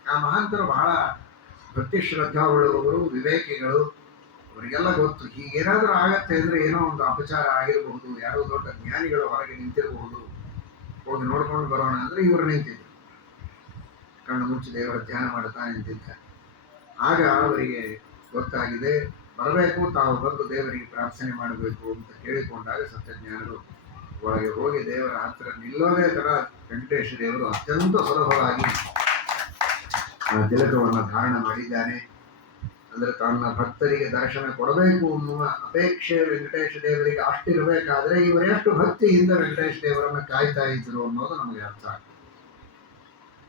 ಆ ಮಹಾಂತರು ಬಹಳ ಭಕ್ತಿ ಶ್ರದ್ಧಾವುಳ್ಳವರು, ವಿವೇಕಿಗಳು. ಅವರಿಗೆಲ್ಲ ಗೊತ್ತು ಹೀಗೇನಾದರೂ ಆಗತ್ತೆ ಅಂದರೆ ಏನೋ ಒಂದು ಅಪಚಾರ ಆಗಿರಬಹುದು, ಯಾರೋ ದೊಡ್ಡ ಜ್ಞಾನಿಗಳು ಹೊರಗೆ ನಿಂತಿರಬಹುದು, ಹೋಗಿ ನೋಡ್ಕೊಂಡು ಬರೋಣ ಅಂದರೆ ಇವರು ನಿಂತಿದ್ರು, ಕಣ್ಣು ಮುಚ್ಚಿ ದೇವರ ಧ್ಯಾನ ಮಾಡ್ತಾ ನಿಂತಿದ್ದಾರೆ. ಆಗ ಅವರಿಗೆ ಗೊತ್ತಾಗಿದೆ ಬರಬೇಕು, ತಾವು ಬಂದು ದೇವರಿಗೆ ಪ್ರಾರ್ಥನೆ ಮಾಡಬೇಕು ಅಂತ ಕೇಳಿಕೊಂಡಾಗ ಸತ್ಯಜ್ಞಾನರು ಒಳಗೆ ಹೋಗಿ ದೇವರ ಹತ್ತಿರ ನಿಲ್ಲೋದೇ ತರ ವೆಂಕಟೇಶ ದೇವರು ಅತ್ಯಂತ ಸುಲಭವಾಗಿ ಆ ತಿಲಕವನ್ನು ಧಾರಣ ಮಾಡಿದ್ದಾನೆ. ಅಂದರೆ ತನ್ನ ಭಕ್ತರಿಗೆ ದರ್ಶನ ಕೊಡಬೇಕು ಅನ್ನುವ ಅಪೇಕ್ಷೆ ವೆಂಕಟೇಶ ದೇವರಿಗೆ ಅಷ್ಟಿರಬೇಕಾದ್ರೆ ಇವರೆಷ್ಟು ಭಕ್ತಿಯಿಂದ ವೆಂಕಟೇಶ ದೇವರನ್ನು ಕಾಯ್ತಾ ಇದ್ರು ಅನ್ನೋದು ನಮಗೆ ಅರ್ಥ ಆಗ್ತದೆ.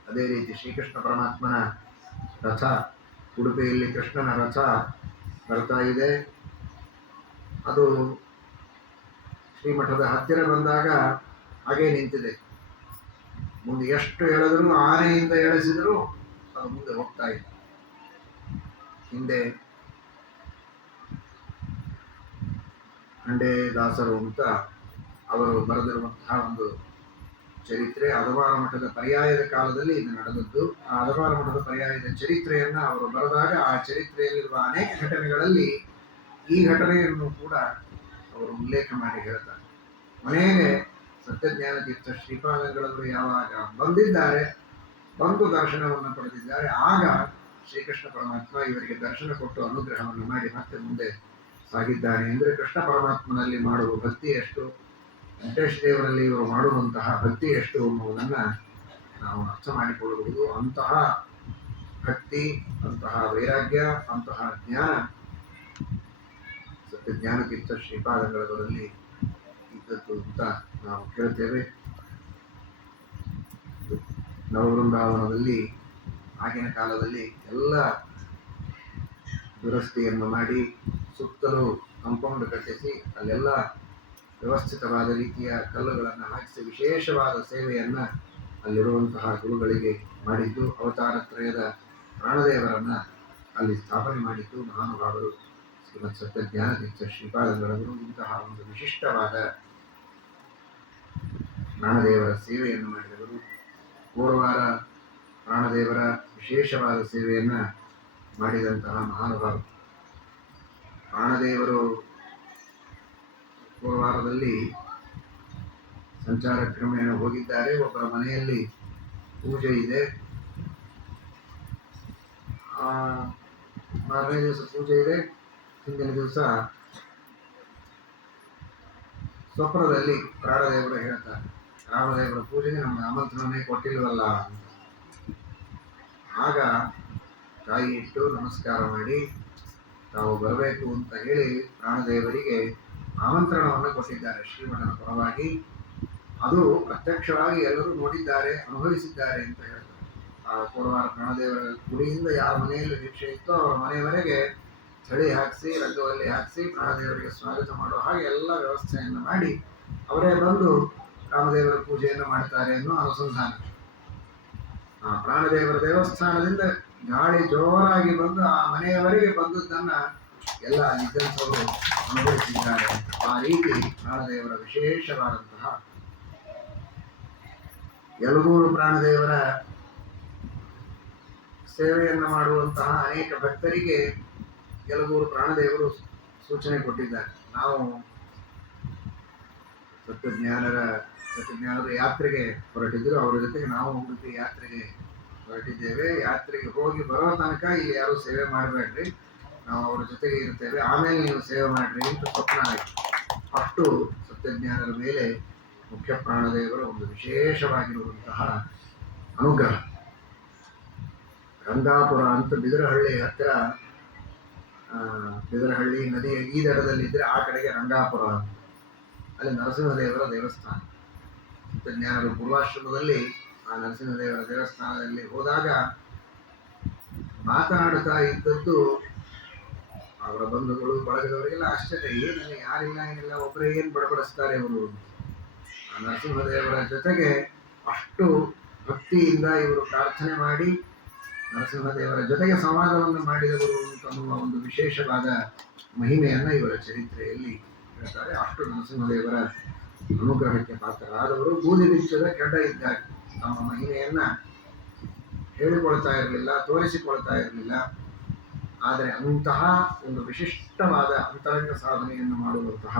ಅದೇ ರೀತಿ ಶ್ರೀಕೃಷ್ಣ ಪರಮಾತ್ಮನ ರಥ, ಉಡುಪಿಯಲ್ಲಿ ಕೃಷ್ಣನ ರಥ ಬರ್ತಾ ಇದೆ. ಅದು ಶ್ರೀಮಠದ ಹತ್ತಿರ ಬಂದಾಗ ಹಾಗೇ ನಿಂತಿದೆ. ಮುಂದೆ ಎಷ್ಟು ಎಳೆದರೂ, ಆನೆಯಿಂದ ಎಳೆಸಿದರೂ ಅದು ಮುಂದೆ ಹೋಗ್ತಾ ಇದೆ. ಹಿಂದೆ ಖಂಡೇ ದಾಸರು ಅಂತ ಅವರು ಬರೆದಿರುವಂತಹ ಒಂದು ಚರಿತ್ರೆ, ಅದವಾರ ಮಠದ ಪರ್ಯಾಯದ ಕಾಲದಲ್ಲಿ ಇದು ನಡೆದದ್ದು. ಆ ಅದವಾರ ಮಠದ ಪರ್ಯಾಯದ ಚರಿತ್ರೆಯನ್ನು ಅವರು ಬರೆದಾಗ ಆ ಚರಿತ್ರೆಯಲ್ಲಿರುವ ಅನೇಕ ಘಟನೆಗಳಲ್ಲಿ ಈ ಘಟನೆಯನ್ನು ಕೂಡ ಅವರು ಉಲ್ಲೇಖ ಮಾಡಿ ಹೇಳ್ತಾರೆ. ಮನೆಗೆ ಸತ್ಯಜ್ಞಾನ ತೀರ್ಥ ಶ್ರೀಪಾದಂಗಳವರು ಯಾವಾಗ ಬಂದಿದ್ದಾರೆ, ಬಂದು ದರ್ಶನವನ್ನು ಪಡೆದಿದ್ದಾರೆ, ಆಗ ಶ್ರೀಕೃಷ್ಣ ಪರಮಾತ್ಮ ಇವರಿಗೆ ದರ್ಶನ ಕೊಟ್ಟು ಅನುಗ್ರಹವನ್ನು ಮಾಡಿ ಮತ್ತೆ ಮುಂದೆ ಸಾಗಿದ್ದಾನೆ. ಅಂದರೆ ಕೃಷ್ಣ ಪರಮಾತ್ಮನಲ್ಲಿ ಮಾಡುವ ಭಕ್ತಿ ಎಷ್ಟು, ವೆಂಕಟೇಶ ದೇವರಲ್ಲಿ ಇವರು ಮಾಡುವಂತಹ ಭಕ್ತಿ ಎಷ್ಟು ಅನ್ನುವುದನ್ನು ನಾವು ಅರ್ಥ ಮಾಡಿಕೊಳ್ಳಬಹುದು. ಅಂತಹ ಭಕ್ತಿ, ಅಂತಹ ವೈರಾಗ್ಯ, ಅಂತಹ ಜ್ಞಾನ ಸತ್ಯಜ್ಞಾನ ತೀರ್ಥ ಶ್ರೀಪಾದಂಗಳವರಲ್ಲಿ ಇದ್ದದ್ದು ಅಂತ ನಾವು ಕೇಳ್ತೇವೆ. ನವವೃಂದಾವನದಲ್ಲಿ ಆಗಿನ ಕಾಲದಲ್ಲಿ ಎಲ್ಲ ದುರಸ್ತಿಯನ್ನು ಮಾಡಿ ಸುತ್ತಲೂ ಕಾಂಪೌಂಡ್ ಕಟ್ಟಿಸಿ ಅಲ್ಲೆಲ್ಲ ವ್ಯವಸ್ಥಿತವಾದ ರೀತಿಯ ಕಲ್ಲುಗಳನ್ನು ಹಾಕಿಸಿ ವಿಶೇಷವಾದ ಸೇವೆಯನ್ನು ಅಲ್ಲಿರುವಂತಹ ಗುರುಗಳಿಗೆ ಮಾಡಿದ್ದು, ಅವತಾರತ್ರಯದ ಪ್ರಾಣದೇವರನ್ನು ಅಲ್ಲಿ ಸ್ಥಾಪನೆ ಮಾಡಿದ್ದು ಮಹಾನುಭಾವರು ಶ್ರೀಮತ್ ಸತ್ಯಜ್ಞಾನ ತೀರ್ಥ ಶ್ರೀಪಾದಂಗಳವರು. ಇಂತಹ ಒಂದು ವಿಶಿಷ್ಟವಾದ ಪ್ರಾಣದೇವರ ಸೇವೆಯನ್ನು ಮಾಡಿದವರು. ಪೂರ್ವಾರ ಪ್ರಾಣದೇವರ ವಿಶೇಷವಾದ ಸೇವೆಯನ್ನು ಮಾಡಿದಂತಹ ಮಹಾನುಭಾವರು. ಪ್ರಾಣದೇವರು ಪೂರ್ವಾರದಲ್ಲಿ ಸಂಚಾರ ಕ್ರಮೇಣ ಹೋಗಿದ್ದಾರೆ. ಒಬ್ಬರ ಮನೆಯಲ್ಲಿ ಪೂಜೆ ಇದೆ. ಮಾರನೇ ದಿವಸ ಪೂಜೆ ಇದೆ. ಹಿಂದಿನ ದಿವಸ ಸ್ವಪ್ನದಲ್ಲಿ ಪ್ರಾಣದೇವರು ಹೇಳ್ತಾರೆ, ರಾಮದೇವರ ಪೂಜೆಗೆ ನಮಗೆ ಆಮಂತ್ರಣನೇ ಕೊಟ್ಟಿಲ್ವಲ್ಲ ಅಂತ. ಆಗ ತಾಯಿ ಇಟ್ಟು ನಮಸ್ಕಾರ ಮಾಡಿ ತಾವು ಬರಬೇಕು ಅಂತ ಹೇಳಿ ಪ್ರಾಣದೇವರಿಗೆ ಆಮಂತ್ರಣವನ್ನು ಕೊಟ್ಟಿದ್ದಾರೆ ಶ್ರೀಮಠನ ಪರವಾಗಿ. ಅದು ಪ್ರತ್ಯಕ್ಷವಾಗಿ ಎಲ್ಲರೂ ನೋಡಿದ್ದಾರೆ, ಅನುಭವಿಸಿದ್ದಾರೆ ಅಂತ ಹೇಳ್ತಾರೆ. ಆ ಪೂರ್ವಾರ ಪ್ರಾಣದೇವರ ಗುಡಿಯಿಂದ ಯಾವ ಮನೆಯಲ್ಲಿ ಭಿಕ್ಷೆ ಇತ್ತೋ ಅವರ ಮನೆಯವರೆಗೆ ಚಳಿ ಹಾಕಿಸಿ, ರಂಗವಲ್ಲಿ ಹಾಕಿಸಿ ಪ್ರಾಣದೇವರಿಗೆ ಸ್ವಾಗತ ಮಾಡುವ ಹಾಗೆ ಎಲ್ಲ ವ್ಯವಸ್ಥೆಯನ್ನು ಮಾಡಿ ಅವರೇ ಬಂದು ರಾಮದೇವರ ಪೂಜೆಯನ್ನು ಮಾಡ್ತಾರೆ ಅನ್ನೋ ಅನುಸಂಧಾನ. ಆ ಪ್ರಾಣದೇವರ ದೇವಸ್ಥಾನದಿಂದ ಗಾಳಿ ಜೋರಾಗಿ ಬಂದು ಆ ಮನೆಯವರೆಗೆ ಬಂದದ್ದನ್ನು ಎಲ್ಲ ಇದ್ದಂಥವರು ಅನುಭವಿಸಿದ್ದಾರೆ. ಆ ರೀತಿ ಪ್ರಾಣದೇವರ ವಿಶೇಷವಾದಂತಹ ಯಲಗೂರು ಪ್ರಾಣದೇವರ ಸೇವೆಯನ್ನು ಮಾಡುವಂತಹ ಅನೇಕ ಭಕ್ತರಿಗೆ ಯಲಗೂರು ಪ್ರಾಣದೇವರು ಸೂಚನೆ ಕೊಟ್ಟಿದ್ದಾರೆ. ನಾವು ಸತ್ಯಜ್ಞಾನದ ಯಾತ್ರೆಗೆ ಹೊರಟಿದ್ರು, ಅವರ ಜೊತೆಗೆ ನಾವು ಉಡುಪಿ ಯಾತ್ರೆಗೆ ಹೊರಟಿದ್ದೇವೆ. ಯಾತ್ರೆಗೆ ಹೋಗಿ ಬರೋ ತನಕ ಇಲ್ಲಿ ಯಾರೂ ಸೇವೆ ಮಾಡಬೇಡ್ರಿ, ನಾವು ಅವರ ಜೊತೆಗೆ ಇರ್ತೇವೆ, ಆಮೇಲೆ ನೀವು ಸೇವೆ ಮಾಡ್ರಿ ಅಂತ ಸ್ವಪ್ನ ಆಯಿತು. ಅಷ್ಟು ಸತ್ಯಜ್ಞಾನದ ಮೇಲೆ ಮುಖ್ಯ ಪ್ರಾಣದೇವರ ಒಂದು ವಿಶೇಷವಾಗಿರುವಂತಹ ಅನುಗ್ರಹ. ರಂಗಾಪುರ ಅಂತ ಬಿದರಹಳ್ಳಿ ಹತ್ತಿರ, ಬಿದರಹಳ್ಳಿ ನದಿಯ ಈ ದಡದಲ್ಲಿದ್ದರೆ ಆ ಕಡೆಗೆ ರಂಗಾಪುರ, ಅಲ್ಲಿ ನರಸಿಂಹದೇವರ ದೇವಸ್ಥಾನ. ಸತ್ಯಜ್ಞಾನರು ಪೂರ್ವಾಶ್ರಮದಲ್ಲಿ ಆ ನರಸಿಂಹದೇವರ ದೇವಸ್ಥಾನದಲ್ಲಿ ಹೋದಾಗ ಮಾತನಾಡುತ್ತಾ ಇದ್ದದ್ದು ಅವರ ಬಂಧುಗಳು ಬಳಗದವರಿಗೆಲ್ಲ ಆಶ್ಚರ್ಯ, ಏನಿಲ್ಲ, ಯಾರಿಲ್ಲ, ಏನಿಲ್ಲ, ಒಬ್ಬರೇ ಏನು ಬಡಬಡಿಸ್ತಾರೆ ಅವರು. ಆ ನರಸಿಂಹದೇವರ ಜೊತೆಗೆ ಅಷ್ಟು ಭಕ್ತಿಯಿಂದ ಇವರು ಪ್ರಾರ್ಥನೆ ಮಾಡಿ ನರಸಿಂಹದೇವರ ಜೊತೆಗೆ ಸಂವಾದವನ್ನು ಮಾಡಿದವರು ಅಂತನ್ನುವ ಒಂದು ವಿಶೇಷವಾದ ಮಹಿಮೆಯನ್ನು ಇವರ ಚರಿತ್ರೆಯಲ್ಲಿ ಹೇಳ್ತಾರೆ. ಅಷ್ಟು ನರಸಿಂಹದೇವರ ಅನುಗ್ರಹಕ್ಕೆ ಪಾತ್ರರಾದವರು. ಬೂದಿ ಬಿಚ್ಚದ ಕೆಡ್ಡ ಇದ್ದಾರೆ. ತಮ್ಮ ಮಹಿಮೆಯನ್ನ ಹೇಳಿಕೊಳ್ತಾ ಇರಲಿಲ್ಲ, ತೋರಿಸಿಕೊಳ್ತಾ ಇರಲಿಲ್ಲ. ಆದರೆ ಅಂತಹ ಒಂದು ವಿಶಿಷ್ಟವಾದ ಅಂತರಂಗ ಸಾಧನೆಯನ್ನು ಮಾಡುವಂತಹ